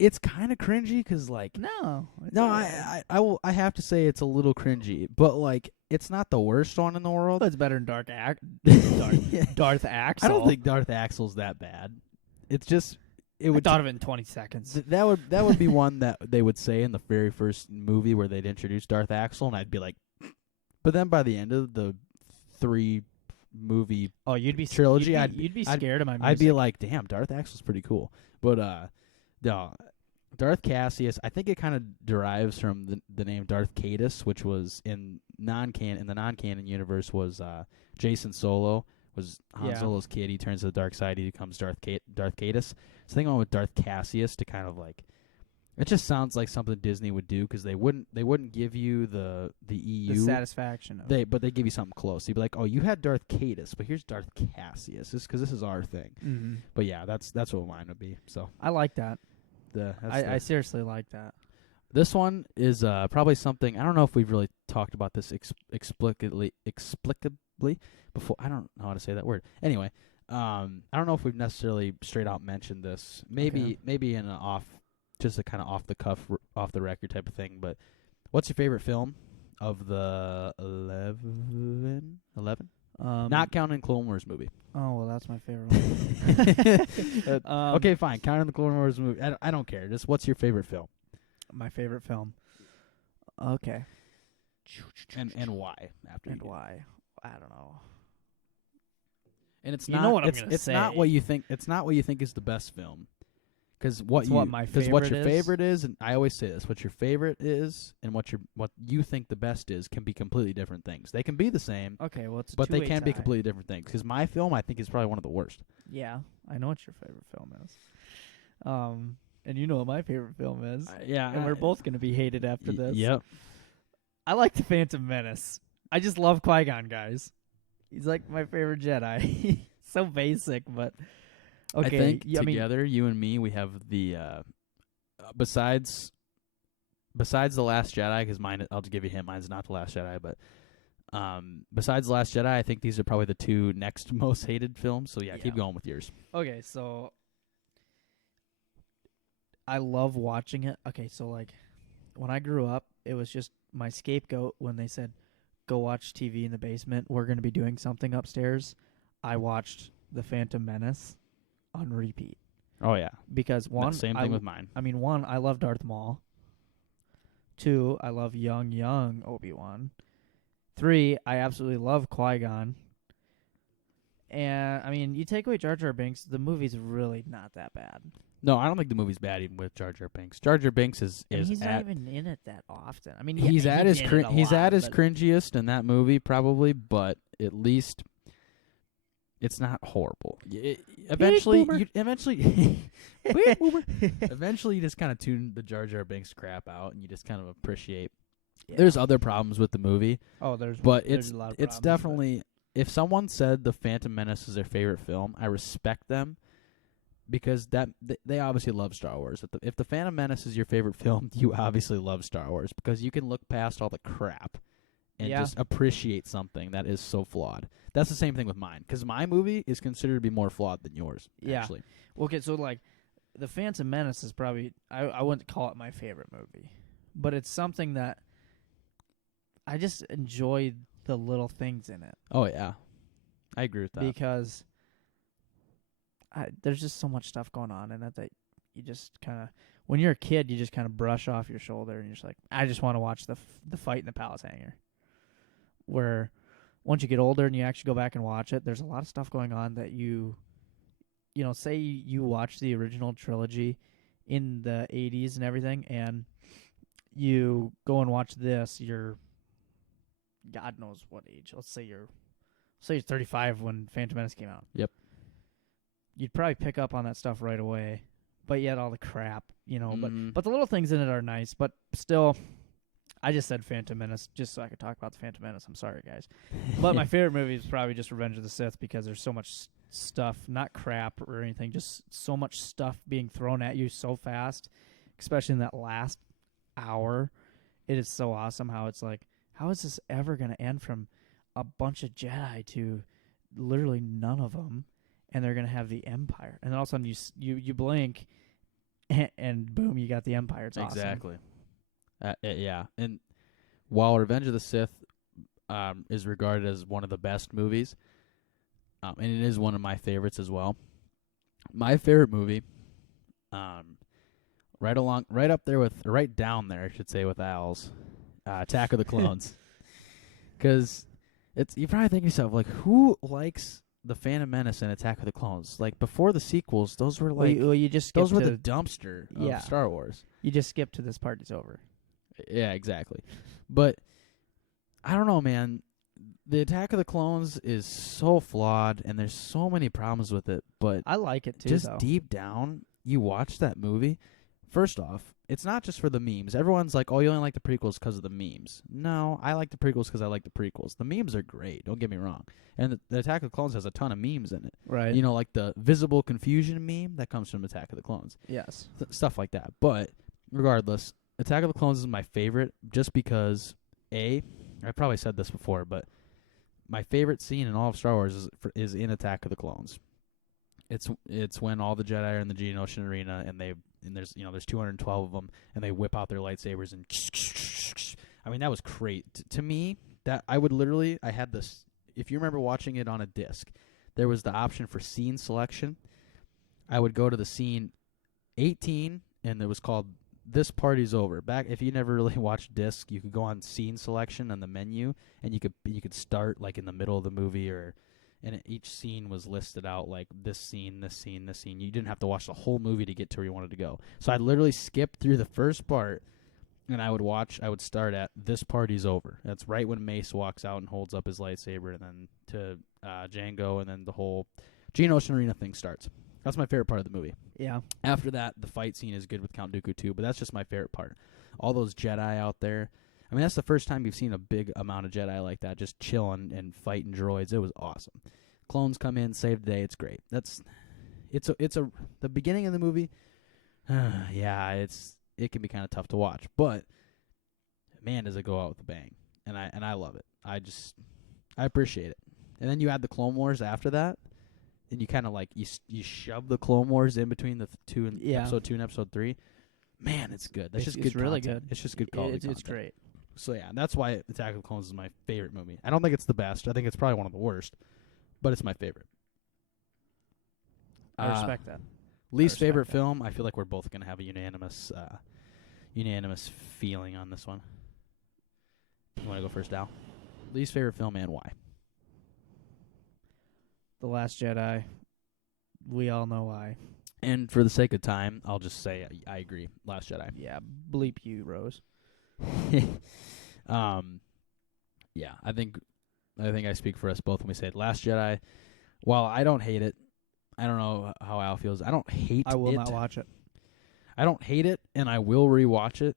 It's kind of cringy because like no, I have to say it's a little cringy, but like it's not the worst one in the world. It's better than Darth Axel. I don't think Darth Axel's that bad. It's just I thought of it in 20 seconds. That would be one that they would say in the very first movie where they'd introduce Darth Axel, and I'd be like, but then by the end of the 3-movie you'd be trilogy, you'd be scared of my music. I'd be like, damn, Darth Axel's pretty cool. But no, Darth Cassius, I think it kind of derives from the name Darth Caedus, which was in the non-canon universe was Jason Solo was Han Solo's kid. He turns to the dark side. He becomes Darth Caedus. So I think I went with Darth Cassius to kind of like It just sounds like something Disney would do because they wouldn't give you the EU. The satisfaction of But they give you something close. You'd be like, oh, you had Darth Cadus, but here's Darth Cassius, because this is our thing. Mm-hmm. But yeah, that's what mine would be. So I like that. I I seriously like that. This one is probably something, I don't know if we've really talked about this explicably before. I don't know how to say that word. Anyway, I don't know if we've necessarily straight out mentioned this. Maybe in a just a kind of off the cuff, off the record type of thing. But what's your favorite film of the 11? Not counting Clone Wars movie. Oh, well, that's my favorite one. Okay, fine. Counting the Clone Wars movie. I don't care. Just what's your favorite film? My favorite film. Okay. And why? Why? I don't know. And it's You not. know what I'm it's gonna it's not say. what you think. It's not what you think is the best film. Because what my what your favorite is. favorite is, and I always say this: what your favorite is, and what you think the best is, can be completely different things. They can be the same, Okay, well, it's a but they two-way can be tie. completely different things. Because my film, I think, is probably one of the worst. Yeah, I know what your favorite film is. And you know what my favorite film is. Yeah, And we're both going to be hated after this. Yep. I like The Phantom Menace. I just love Qui-Gon, guys. He's like my favorite Jedi. So basic, but okay. I think I mean, together, you and me, we have the besides The Last Jedi, because mine, I'll just give you a hint, mine's not The Last Jedi, but besides The Last Jedi, I think these are probably the two next most hated films. So yeah, keep going with yours. okay, so I love watching it. Okay, so like when I grew up, it was just my scapegoat when they said, go watch TV in the basement. We're going to be doing something upstairs. I watched The Phantom Menace on repeat. Oh yeah, Because one, same thing with mine. I mean, one, I love Darth Maul. Two, I love young Obi-Wan. Three, I absolutely love Qui-Gon. And, I mean, you take away Jar Jar Binks, the movie's really not that bad. No, I don't think the movie's bad even with Jar Jar Binks. Jar Jar Binks is He's not at even in it that often. I mean, he's at his but cringiest in that movie probably, but at least it's not horrible. Eventually, eventually you just kind of tune the Jar Jar Binks crap out, and you just kind of appreciate. Yeah. There's other problems with the movie, there's but there's a lot of it's problems, definitely, if someone said The Phantom Menace is their favorite film, I respect them. Because they obviously love Star Wars. If the Phantom Menace is your favorite film, you obviously love Star Wars because you can look past all the crap and just appreciate something that is so flawed. That's the same thing with mine because my movie is considered to be more flawed than yours. Yeah. Actually. Okay, so like the Phantom Menace is probably I wouldn't call it my favorite movie, but it's something that I just enjoy the little things in it. Oh yeah, I agree with that. Because there's just so much stuff going on in it that you just kind of, when you're a kid, you just kind of brush off your shoulder and you're just like, I just want to watch the fight in the palace hangar. Where once you get older and you actually go back and watch it, there's a lot of stuff going on that you say you watch the original trilogy in the 80s and everything, and you go and watch this, you're God knows what age. Let's say you're 35 when Phantom Menace came out. Yep. You'd probably pick up on that stuff right away, but yet all the crap, but the little things in it are nice, but still, I just said Phantom Menace just so I could talk about the Phantom Menace. I'm sorry, guys. But my favorite movie is probably just Revenge of the Sith because there's so much stuff, not crap or anything, just so much stuff being thrown at you so fast, especially in that last hour. It is so awesome how it's like, how is this ever going to end from a bunch of Jedi to literally none of them? And they're going to have the Empire. And then all of a sudden you blink, and boom, you got the Empire. It's awesome. Exactly. Yeah. And while Revenge of the Sith is regarded as one of the best movies, and it is one of my favorites as well, my favorite movie, right down there, I should say, with Al's, Attack of the Clones. Because you probably think to yourself, like, who likes The Phantom Menace and Attack of the Clones? Like, before the sequels, those were like, you just those were the dumpster of Star Wars. You just skip to this part, it's over. Yeah, exactly. But I don't know, man. The Attack of the Clones is so flawed, and there's so many problems with it. But I like it too. Just deep down, you watch that movie. First off, it's not just for the memes. Everyone's like, oh, you only like the prequels because of the memes. No, I like the prequels because I like the prequels. The memes are great, don't get me wrong. And the Attack of the Clones has a ton of memes in it. Right. You know, like the visible confusion meme, that comes from Attack of the Clones. Yes. Stuff like that. But regardless, Attack of the Clones is my favorite just because, I probably said this before, but my favorite scene in all of Star Wars is in Attack of the Clones. It's when all the Jedi are in the Geonosian arena and there's 212 of them and they whip out their lightsabers and I mean that was great to me. That I had this. If you remember watching it on a disc, there was the option for scene selection. I would go to the scene 18 and it was called "This Party's Over." Back if you never really watched disc, you could go on scene selection on the menu and you could start like in the middle of the movie and each scene was listed out like this scene, this scene, this scene. You didn't have to watch the whole movie to get to where you wanted to go. So I'd literally skip through the first part, and I would start at "This Party's Over." That's right when Mace walks out and holds up his lightsaber, and then to Django, and then the whole Geonosian arena thing starts. That's my favorite part of the movie. Yeah. After that, the fight scene is good with Count Dooku too, but that's just my favorite part. All those Jedi out there. I mean, that's the first time you've seen a big amount of Jedi like that, just chilling and fighting droids. It was awesome. Clones come in, save the day. It's great. The beginning of the movie. Yeah, it can be kind of tough to watch, but man, does it go out with a bang, and I love it. I appreciate it. And then you add the Clone Wars after that, and you kind of like you shove the Clone Wars in between the two and episode 2 and episode 3. Man, it's good. That's just good. It's really content. good. It's just good quality. It's great. So yeah, that's why Attack of the Clones is my favorite movie. I don't think it's the best. I think it's probably one of the worst, but it's my favorite. I respect that. Least favorite film. I feel like we're both gonna have a unanimous feeling on this one. You want to go first, Al? Least favorite film and why? The Last Jedi. We all know why. And for the sake of time, I'll just say I agree. Last Jedi. Yeah, bleep you, Rose. Yeah, I think I speak for us both when we say Last Jedi. While I don't hate it, I don't know how Al feels. I don't hate it. I will not watch it. I don't hate it, and I will rewatch it.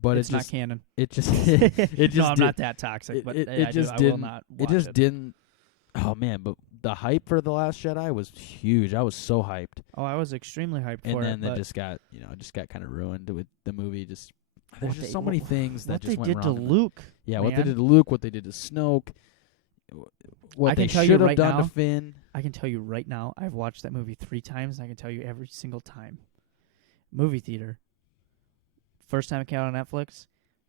But it's not canon. It just it just no, I'm not that toxic, but I will not watch it. It just didn't. Oh man, but the hype for The Last Jedi was huge. I was so hyped. Oh, I was extremely hyped for it. And then it just got kind of ruined with the movie. There's just so many things that just went wrong. What they did to Luke. Yeah, what they did to Luke, what they did to Snoke, what they should have done to Finn. I can tell you right now, I've watched that movie 3 times, and I can tell you every single time. Movie theater. First time it came out on Netflix,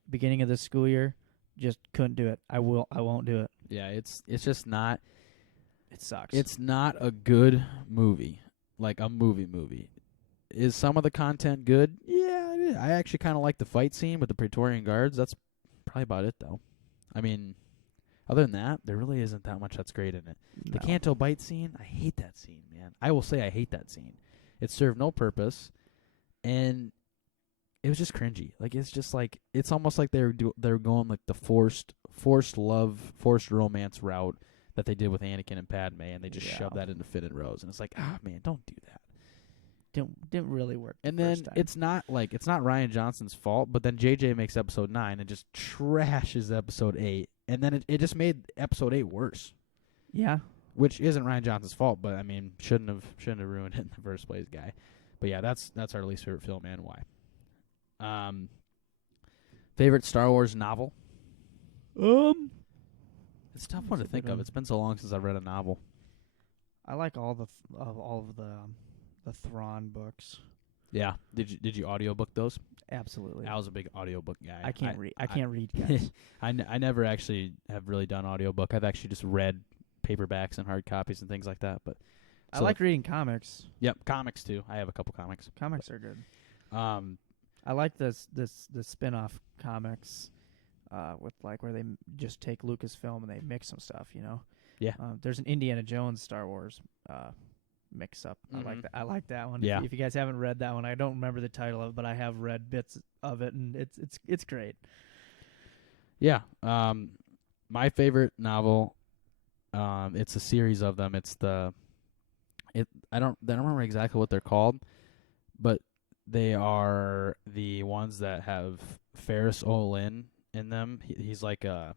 beginning of the school year, just couldn't do it. I won't do it. Yeah, it's just not. It sucks. It's not a good movie, like a movie. Is some of the content good? Yeah, it is. I actually kind of like the fight scene with the Praetorian Guards. That's probably about it, though. I mean, other than that, there really isn't that much that's great in it. No. The Canto Bite scene, I hate that scene, man. I will say I hate that scene. It served no purpose, and it was just cringy. Like it's almost like they were going like the forced love, forced romance route that they did with Anakin and Padme, and they just shoved that into Finn and Rose, and it's like, man, don't do that. Didn't really work. And then it's not Rian Johnson's fault, but then JJ makes episode 9 and just trashes episode 8, and then it just made episode 8 worse. Yeah, which isn't Rian Johnson's fault, but I mean shouldn't have ruined it in the first place, guy. But yeah, that's our least favorite film and why. Favorite Star Wars novel? It's a tough one to think of. It's been so long since I've read a novel. I like all of the Thrawn books. Yeah. Did you audiobook those? Absolutely. I was a big audiobook guy. I can't read. I can't read, guys. I never actually have really done audiobook. I've actually just read paperbacks and hard copies and things like that. But I like reading comics. Yep, comics too. I have a couple comics. Comics are good. I like the spin-off comics with like where they just take Lucasfilm and they mix some stuff, you know. Yeah. There's an Indiana Jones Star Wars mix up. Mm-hmm. I like that one. Yeah. If you guys haven't read that one, I don't remember the title of it, but I have read bits of it, and it's great. Yeah. My favorite novel, it's a series of them. I don't remember exactly what they're called, but They are the ones that have Ferris Olin in them. He's like a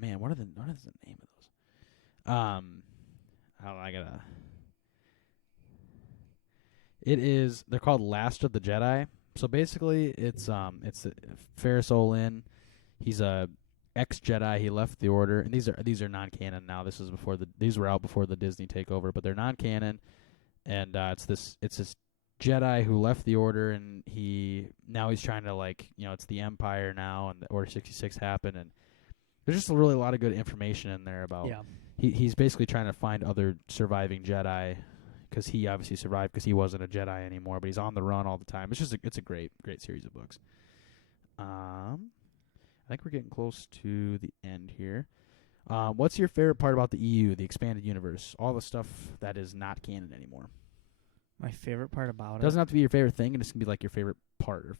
man. What is the name of those? How I gotta. It is. They're called Last of the Jedi. So basically, it's Ferris Olin. He's a ex-Jedi. He left the Order, and these are non-canon now. These were out before the Disney takeover, but they're non-canon. And it's this Jedi who left the Order, and now he's trying to it's the Empire now, and the Order 66 happened, and there's just really a lot of good information in there about. Yeah. He's basically trying to find other surviving Jedi, because he obviously survived because he wasn't a Jedi anymore, but he's on the run all the time. It's a great series of books. I think we're getting close to the end here. What's your favorite part about the EU, the expanded universe, all the stuff that is not canon anymore? My favorite part about it doesn't have to be your favorite thing, and it can be like your favorite part or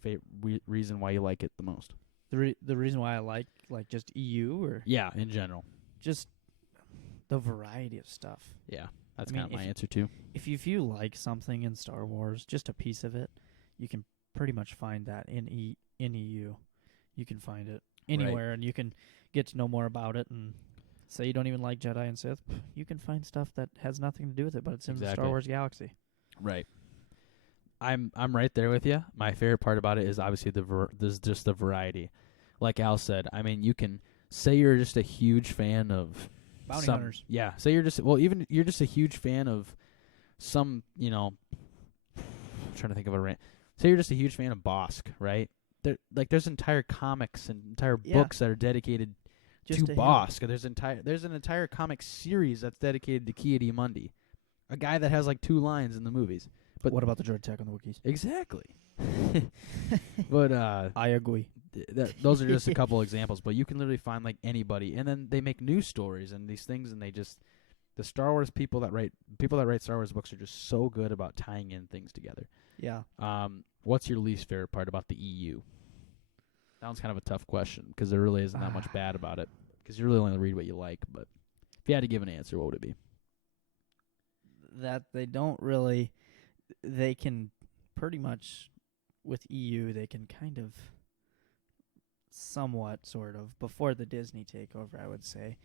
reason why you like it the most. The reason why I like just EU, or Yeah, in general. just the variety of stuff. Yeah, that's I mean, kind of my answer too. If you like something in Star Wars, just a piece of it, you can pretty much find that in EU. You can find it anywhere, and you can get to know more about it. And say you don't even like Jedi and Sith, you can find stuff that has nothing to do with it, but it's in the Star Wars galaxy. Right. I'm right there with you. My favorite part about it is obviously there's just the variety. Like Al said, I mean, you can say you're just a huge fan of Bounty hunters. Yeah, say you're just a huge fan of some, I'm trying to think of a rant. Say you're just a huge fan of Bosk, right? There's entire comics and entire books that are dedicated to Bosk. There's an entire comic series that's dedicated to Ki-Adi-Mundi, a guy that has like 2 lines in the movies. But what about the Droid Attack on the Wookiees? Exactly. But I agree. Those are just a couple examples, but you can literally find like anybody, and then they make new stories and these things, and the Star Wars people that write Star Wars books are just so good about tying in things together. Yeah. What's your least favorite part about the EU? That one's kind of a tough question because there really isn't that much bad about it, because you really only read what you like. But if you had to give an answer, what would it be? That they can pretty much, with EU, they can kind of somewhat, sort of, before the Disney takeover, I would say,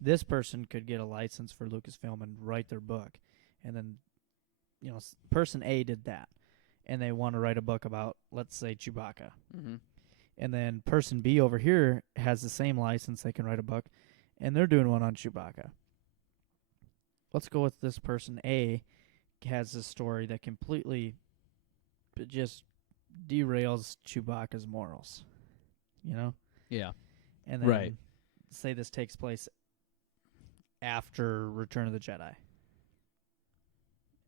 this person could get a license for Lucasfilm and write their book. And then, person A did that, and they want to write a book about, let's say, Chewbacca. Mm-hmm. And then person B over here has the same license, they can write a book, and they're doing one on Chewbacca. Let's go with this person A has a story that completely just derails Chewbacca's morals, Yeah. And then say this takes place after Return of the Jedi.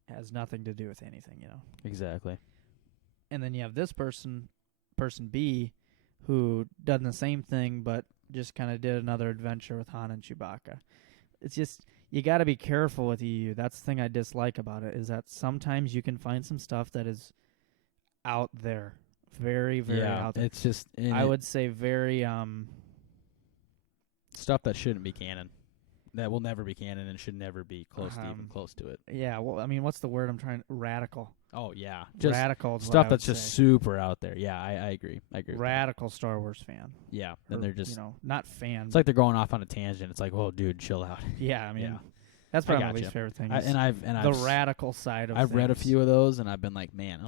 Has nothing to do with anything, Exactly. And then you have this person B, who done the same thing, but just kind of did another adventure with Han and Chewbacca. It's just, you got to be careful with EU. That's the thing I dislike about it, is that sometimes you can find some stuff that is out there. Very, very out there. It's just... I would say very... stuff that shouldn't be canon. That will never be canon and should never be even close to it. Yeah, well, I mean, what's the word I'm trying... Radical. Oh, yeah. Just radical stuff that's just super out there. Yeah, I agree. Radical Star Wars fan. Yeah, and they're just... not fans. It's like they're going off on a tangent. It's like, oh, dude, chill out. Yeah, I mean... That's probably my least favorite thing. The radical side of I've things. read a few of those, and I've been like, man,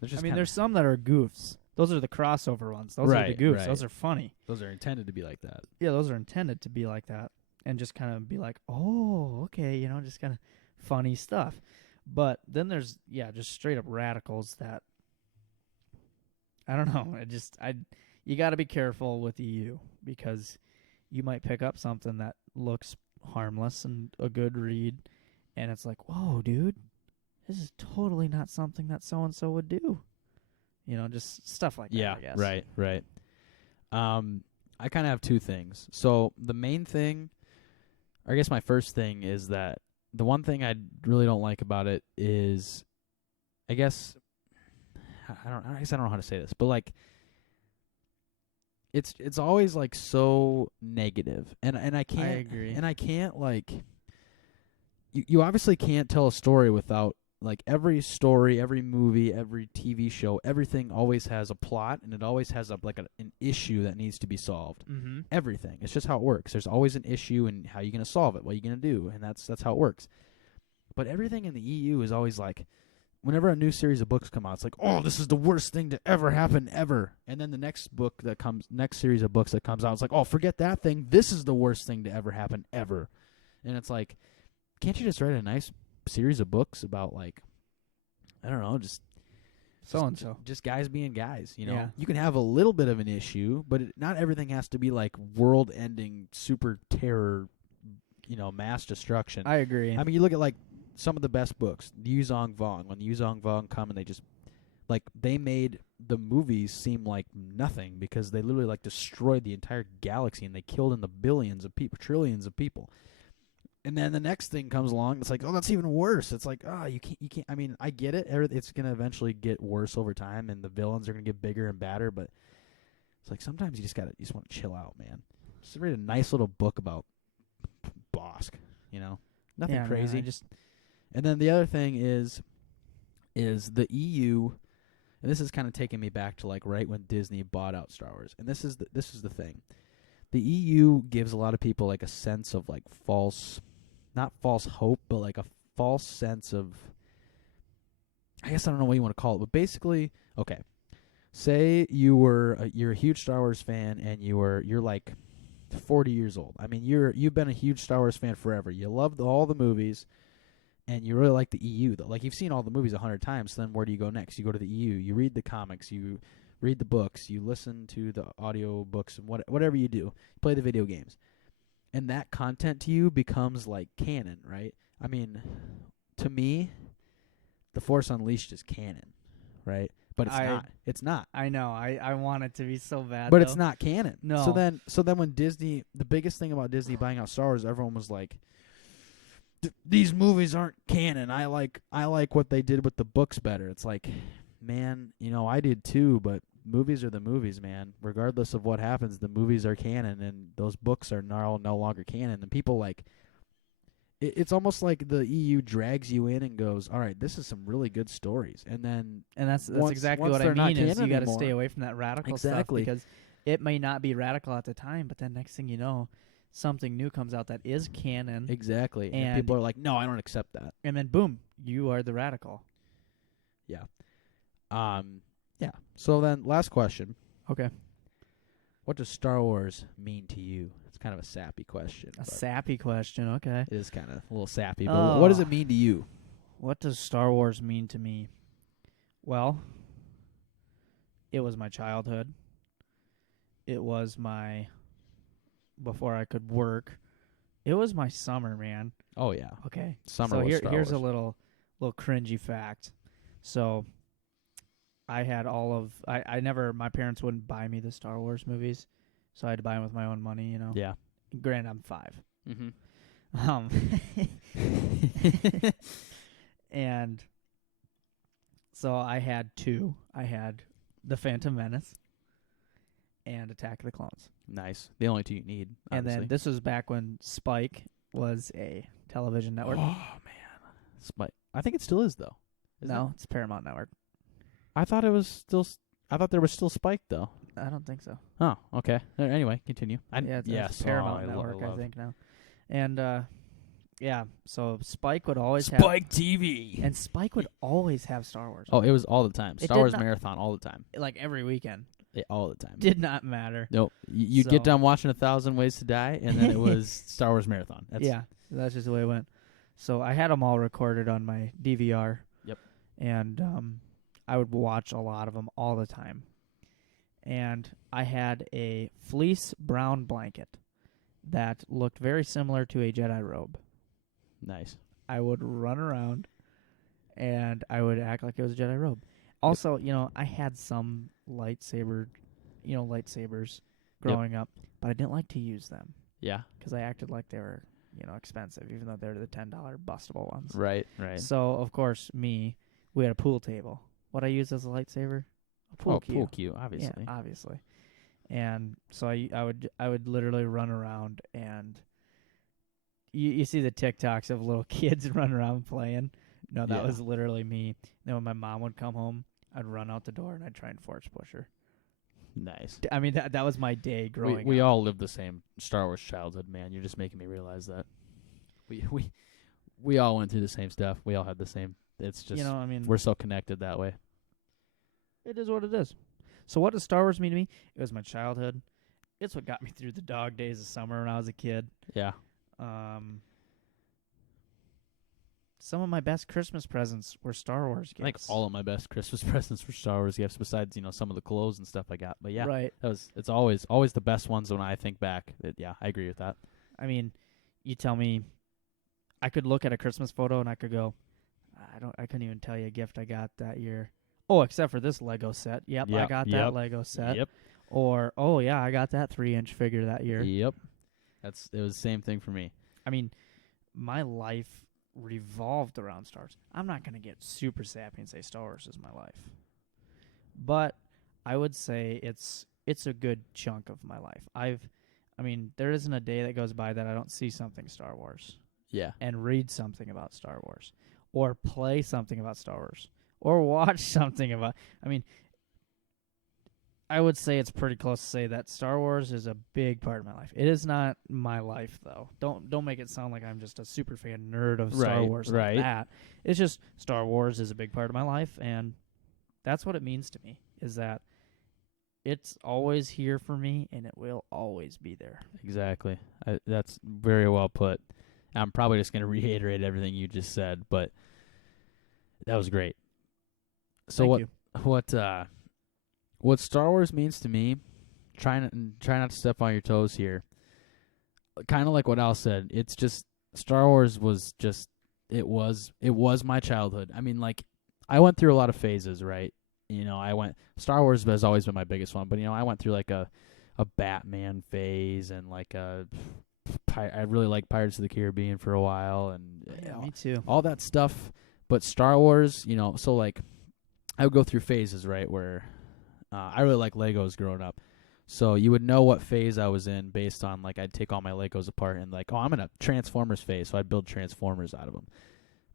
there's some that are goofs. Those are the crossover ones. Those are the goofs. Right. Those are funny. Those are intended to be like that. Yeah, those are intended to be like that, and just kind of be like, oh, okay, just kind of funny stuff. But then there's just straight up radicals that I don't know. You got to be careful with EU, because you might pick up something that looks harmless and a good read, and it's like, whoa, dude, this is totally not something that so and so would do. Just stuff like that. I guess. Right. I kind of have 2 things. So the main thing, or I guess my first thing, is that the one thing I really don't like about it is, I guess I don't know how to say this, but like, it's always like so negative, and I can't. I agree. And I can't, like, you obviously can't tell a story without like every story, every movie, every TV show, everything always has a plot, and it always has an issue that needs to be solved. Mm-hmm. Everything. It's just how it works. There's always an issue, and how you going to solve it? What are you going to do? And that's how it works. But everything in the EU is always like, whenever a new series of books come out, it's like, oh, this is the worst thing to ever happen ever. And then the next series of books that comes out, it's like, oh, forget that thing. This is the worst thing to ever happen ever. And it's like, can't you just write a nice series of books about, like, I don't know, just guys being guys, you know? Yeah. You can have a little bit of an issue, but not everything has to be like world-ending super terror, mass destruction. I agree. I mean, you look at like some of the best books, Yuzong Vong. When the Yuzong Vong come and they just, like, they made the movies seem like nothing because they literally, like, destroyed the entire galaxy and they killed in the billions of people, trillions of people. And then the next thing comes along, it's like, oh, that's even worse. It's like, oh, you can't. I mean, I get it. It's gonna eventually get worse over time, and the villains are gonna get bigger and badder. But it's like sometimes you just want to chill out, man. Just read a nice little book about Bosk, nothing crazy. Man, And then the other thing is the EU, and this is kind of taking me back to like right when Disney bought out Star Wars. And this is the thing. The EU gives a lot of people like a sense of like not false hope, but like a false sense of, I guess I don't know what you want to call it, but basically, okay, say you're a huge Star Wars fan and you're like 40 years old. I mean, you've been a huge Star Wars fan forever. You love all the movies. And you really like the EU, though. Like, you've seen all the movies 100 times, so then where do you go next? You go to the EU. You read the comics. You read the books. You listen to the audio books and whatever you do. You play the video games. And that content to you becomes, like, canon, right? I mean, to me, The Force Unleashed is canon, right? But it's not. It's not. I know. I want it to be so bad, but though. It's not canon. No. So then when Disney, the biggest thing about Disney buying out Star Wars, everyone was like, these movies aren't canon. I like what they did with the books better. It's like, man, I did too, but movies are the movies, man. Regardless of what happens, the movies are canon, and those books are no longer canon. And people like, it's almost like the EU drags you in and goes, all right, this is some really good stories. And that's exactly once what I mean is you got to stay away from that radical stuff because it may not be radical at the time, but then next thing you know, something new comes out that is canon. Exactly. And people are like, no, I don't accept that. And then, boom, you are the radical. Yeah. Yeah. So then, last question. Okay. What does Star Wars mean to you? It's kind of a sappy question. A sappy question, okay. It is kind of a little sappy, but what does it mean to you? What does Star Wars mean to me? Well, it was my childhood. It was before I could work. It was my summer, man. Oh yeah. Okay. Summer. So was Star here's Wars. a little cringy fact. So I had my parents wouldn't buy me the Star Wars movies, so I had to buy them with my own money, Yeah. Granted, I'm 5. Mm-hmm. And so I had 2. I had The Phantom Menace and Attack of the Clones. Nice. The only 2 you need, obviously. And then this was back when Spike was a television network. Oh, man. Spike. I think it still is, though. It's Paramount Network. I thought there was still Spike, though. I don't think so. Oh, okay. Anyway, continue. It's Paramount Network, I think now. And, so Spike would always have... Spike TV! And Spike would always have Star Wars. Oh, it was all the time. Star Wars Marathon all the time. Like every weekend. All the time. Did not matter. Nope. You get done watching 1,000 Ways to Die, and then it was Star Wars Marathon. That's just the way it went. So I had them all recorded on my DVR. Yep. And I would watch a lot of them all the time. And I had a fleece brown blanket that looked very similar to a Jedi robe. Nice. I would run around, and I would act like it was a Jedi robe. Also, I had some lightsabers growing up, but I didn't like to use them. Yeah. Because I acted like they were, expensive, even though they're the $10 bustable ones. Right. So, of course, we had a pool table. What I used as a lightsaber? A pool cue. Pool cue, obviously. Yeah, obviously. And so I would literally run around, and you see the TikToks of little kids running around playing. No, that Yeah. was literally me. Then when my mom would come home, I'd run out the door and I'd try and force push her. Nice. I mean, that was my day growing We up. all lived the same Star Wars childhood, man. You're just making me realize that. We all went through the same stuff. We all had the same. It's just I mean, we're so connected that way. it is what it is. So what does Star Wars mean to me? It was my childhood. It's what got me through the dog days of summer when I was a kid. Yeah. Some of my best Christmas presents were Star Wars gifts. I think all of my best Christmas presents were Star Wars gifts, besides some of the clothes and stuff I got. But yeah, Right. it's always the best ones when I think back. Yeah, I agree with that. I mean, you tell me, I could look at a Christmas photo and I could go, I couldn't even tell you a gift I got that year. Oh, except for this Lego set. Yep, I got that Lego set. Yep. Or, oh yeah, I got that 3-inch figure that year. Yep. It was the same thing for me. I mean, my life revolved around Star Wars. I'm not going to get super sappy and say Star Wars is my life. But I would say it's a good chunk of my life. I mean, there isn't a day that goes by that I don't see something Star Wars. Yeah. And read something about Star Wars. Or play something about Star Wars. Or watch something about... I mean, I would say it's pretty close to say that Star Wars is a big part of my life. It is not my life, though. Don't make it sound like I'm just a super fan nerd of Star Wars like that. It's just Star Wars is a big part of my life, and that's what it means to me, is that it's always here for me, and it will always be there. Exactly. That's very well put. I'm probably just going to reiterate everything you just said, but that was great. So Thank you. What Star Wars means to me, try not to step on your toes here. Kind of like what Al said, it's just Star Wars was just it was my childhood. I mean, like, I went through a lot of phases, right? Star Wars has always been my biggest one, but I went through like a Batman phase and like I really liked Pirates of the Caribbean for a while, and Yeah, me too. all that stuff. But Star Wars, so like I would go through phases, right, where I really like Legos growing up. So you would know what phase I was in based on, like, I'd take all my Legos apart and, like, I'm in a Transformers phase, so I'd build Transformers out of them.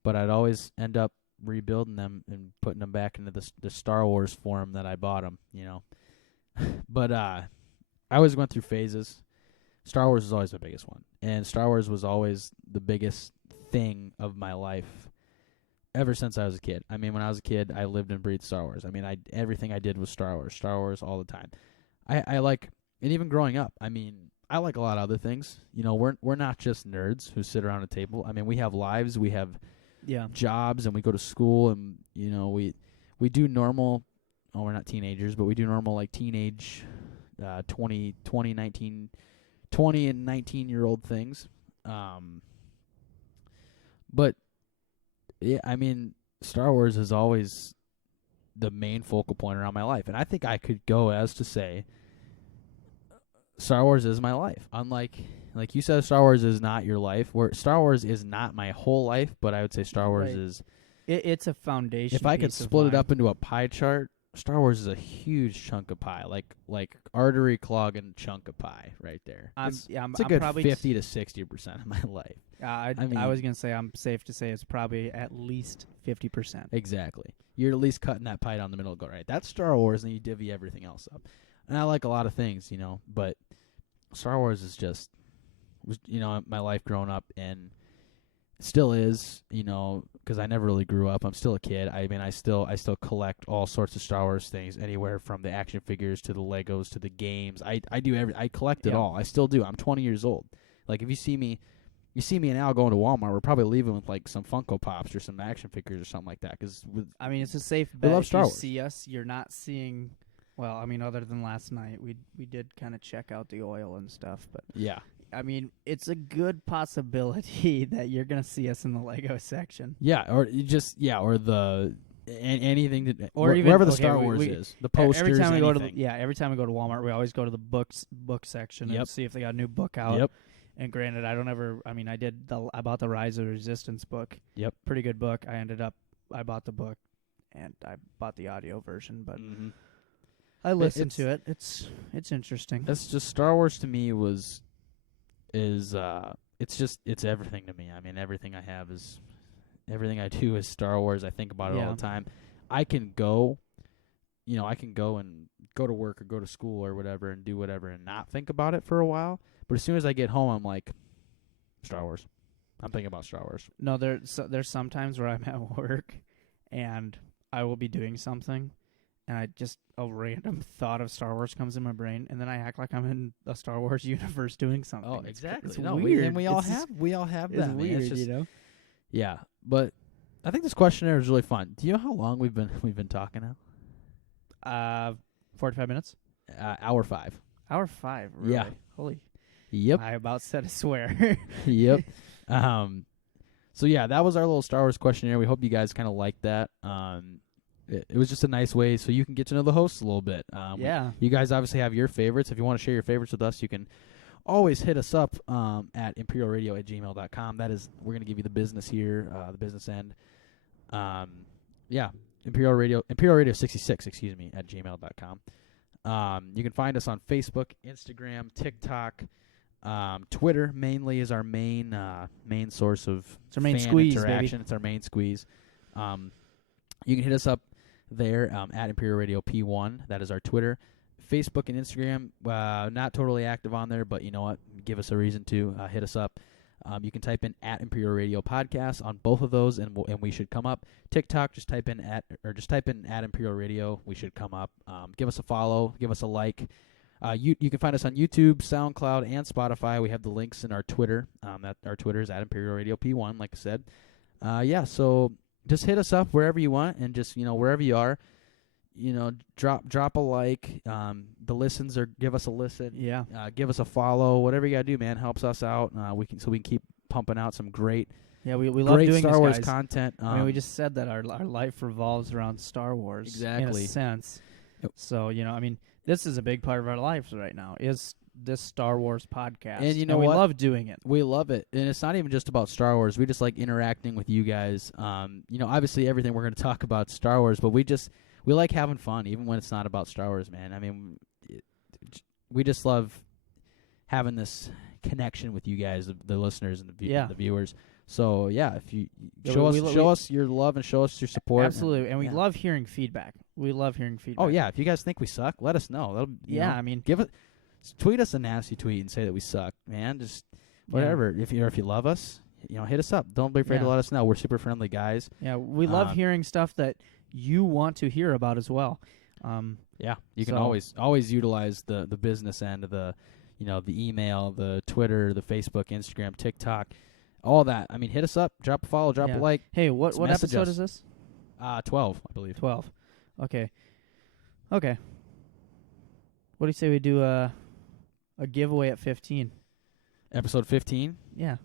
But I'd always end up rebuilding them and putting them back into the Star Wars form that I bought them, But I always went through phases. Star Wars was always the biggest one. And Star Wars was always the biggest thing of my life ever since I was a kid. I mean, when I was a kid, I lived and breathed Star Wars. I mean, everything I did was Star Wars all the time. I like, and even growing up, I mean, I like a lot of other things. We're not just nerds who sit around a table. I mean, we have lives, we have jobs, and we go to school, and we do normal. Oh, we're not teenagers, but we do normal, like, teenage, 20 and 19-year-old things. But yeah, I mean, Star Wars is always the main focal point around my life. And I think I could go as to say Star Wars is my life. Unlike, like you said, Star Wars is not your life. Where Star Wars is not my whole life, but I would say Star Wars is... It's a foundation. If I could split it up into a pie chart, Star Wars is a huge chunk of pie, like artery clogging chunk of pie right there. It's a good 50 to 60% of my life. I was gonna say I'm safe to say it's probably at least 50%. Exactly. You're at least cutting that pie down the middle. Go right. That's Star Wars, and you divvy everything else up. And I like a lot of things, but Star Wars is just, my life growing up, and still is, because I never really grew up. I'm still a kid. I mean, I still collect all sorts of Star Wars things, anywhere from the action figures to the Legos to the games. I collect it all. I still do. I'm 20 years old. Like, if you see me and Al going to Walmart, we're probably leaving with like some Funko Pops or some action figures or something like that. Because I mean, it's a safe bet. We love Star Wars. Wars. See us, you're not seeing. Well, I mean, other than last night, we did kind of check out the oil and stuff, but yeah. I mean, it's a good possibility that you're gonna see us in the Lego section. Yeah, or you just or the anything that, or even wherever the Star Wars is, the posters. Every time we go to Walmart, we always go to the book section and see if they got a new book out. Yep. And granted, I bought the Rise of the Resistance book. Yep. Pretty good book. I bought the book, and I bought the audio version, but I listened to it. It's interesting. It's just Star Wars to me it's everything to me. I mean, everything I have is Everything I do is Star Wars. I think about it all Yeah. the time. I can go, I can go and go to work or go to school or whatever and do whatever and not think about it for a while. But as soon as I get home, I'm like, Star Wars. I'm thinking about Star Wars. No, there's some times where I'm at work and I will be doing something and I just a random thought of Star Wars comes in my brain and then I act like I'm in a Star Wars universe doing something. Oh, It's exactly. It's no, weird. We all It's just- have It's that. man. weird, It's just, you know. yeah, but I think this questionnaire is really fun. Do you know how long we've been talking now? 45 minutes. Hour 5. Hour 5. Really? Yeah. Holy. Yep. I about said a swear. Yep. So yeah, that was our little Star Wars questionnaire. We hope you guys kind of liked that. It was just a nice way so you can get to know the hosts a little bit. Yeah. You guys obviously have your favorites. If you want to share your favorites with us, you can always hit us up at imperialradio@gmail.com. That is, we're going to give you the business here, the business end. Yeah, Imperial Radio 66, at gmail.com. You can find us on Facebook, Instagram, TikTok, Twitter. Mainly is our main source of It's our main fan squeeze, interaction. baby. It's our main squeeze. You can hit us up there at Imperial Radio P1. That is our Twitter. Facebook and Instagram, not totally active on there, but you know what? Give us a reason to hit us up. You can type in at Imperial Radio Podcast on both of those, and we should come up. TikTok, just type in at Imperial Radio. We should come up. Give us a follow. Give us a like. You can find us on YouTube, SoundCloud, and Spotify. We have the links in our Twitter. Our Twitter is at Imperial Radio P1, like I said. So just hit us up wherever you want, and just wherever you are, drop a like. The listens, or give us a listen. Yeah. Give us a follow. Whatever you gotta do, man, helps us out. We can keep pumping out some great Yeah, we love great doing Star this, Wars guys. content. I mean, we just said that our life revolves around Star Wars. Exactly. In a sense. Yep. So, this is a big part of our lives right now, is this Star Wars podcast. And you know we what? love doing it. We love it, and it's not even just about Star Wars. We just like interacting with you guys. Obviously everything we're going to talk about Star Wars, but we like having fun, even when it's not about Star Wars, man. I mean, we just love having this connection with you guys, the listeners and the viewers. So yeah, if you show us your love and show us your support. Absolutely, and we love hearing feedback. We love hearing feedback. Oh yeah, if you guys think we suck, let us know. I mean, tweet us a nasty tweet and say that we suck, man. Just whatever. If you love us, hit us up. Don't be afraid to let us know. We're super friendly guys. Yeah, we love hearing stuff that you want to hear about as well. You can always utilize the business end of the email, the Twitter, the Facebook, Instagram, TikTok, all that. I mean, hit us up, drop a follow, drop a like. Hey, what episode is this? 12, I believe. 12. Okay. What do you say we do a giveaway at 15? Episode 15? Yeah.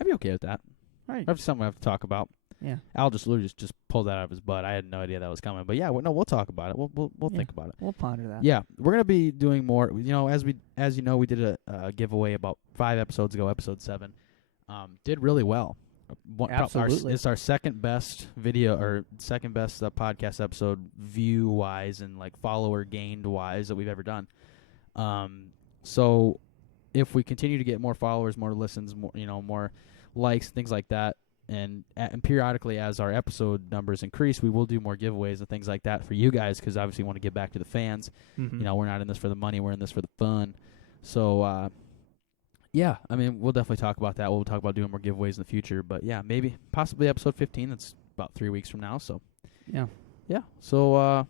I'd be okay with that. All right. That's something we have to talk about. Yeah. Al just literally just pulled that out of his butt. I had no idea that was coming. But yeah, we'll talk about it. We'll think about it. We'll ponder that. Yeah, we're gonna be doing more. We did a giveaway about 5 episodes ago, episode 7. Did really well. Absolutely. It's our second best video, or second best podcast episode view wise and like follower gained wise that we've ever done. So if we continue to get more followers, more listens, more likes, things like that, and periodically as our episode numbers increase, we will do more giveaways and things like that for you guys, because obviously we want to give back to the fans. Mm-hmm. We're not in this for the money, we're in this for the fun. So yeah, I mean, we'll definitely talk about that. We'll talk about doing more giveaways in the future, but yeah, maybe possibly episode 15. That's about 3 weeks from now. So yeah. So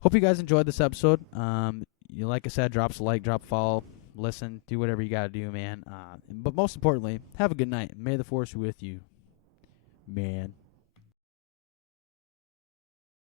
hope you guys enjoyed this episode. Like I said, drop us a like, drop a follow, listen, do whatever you gotta do, man. But most importantly, have a good night. May the Force be with you, man.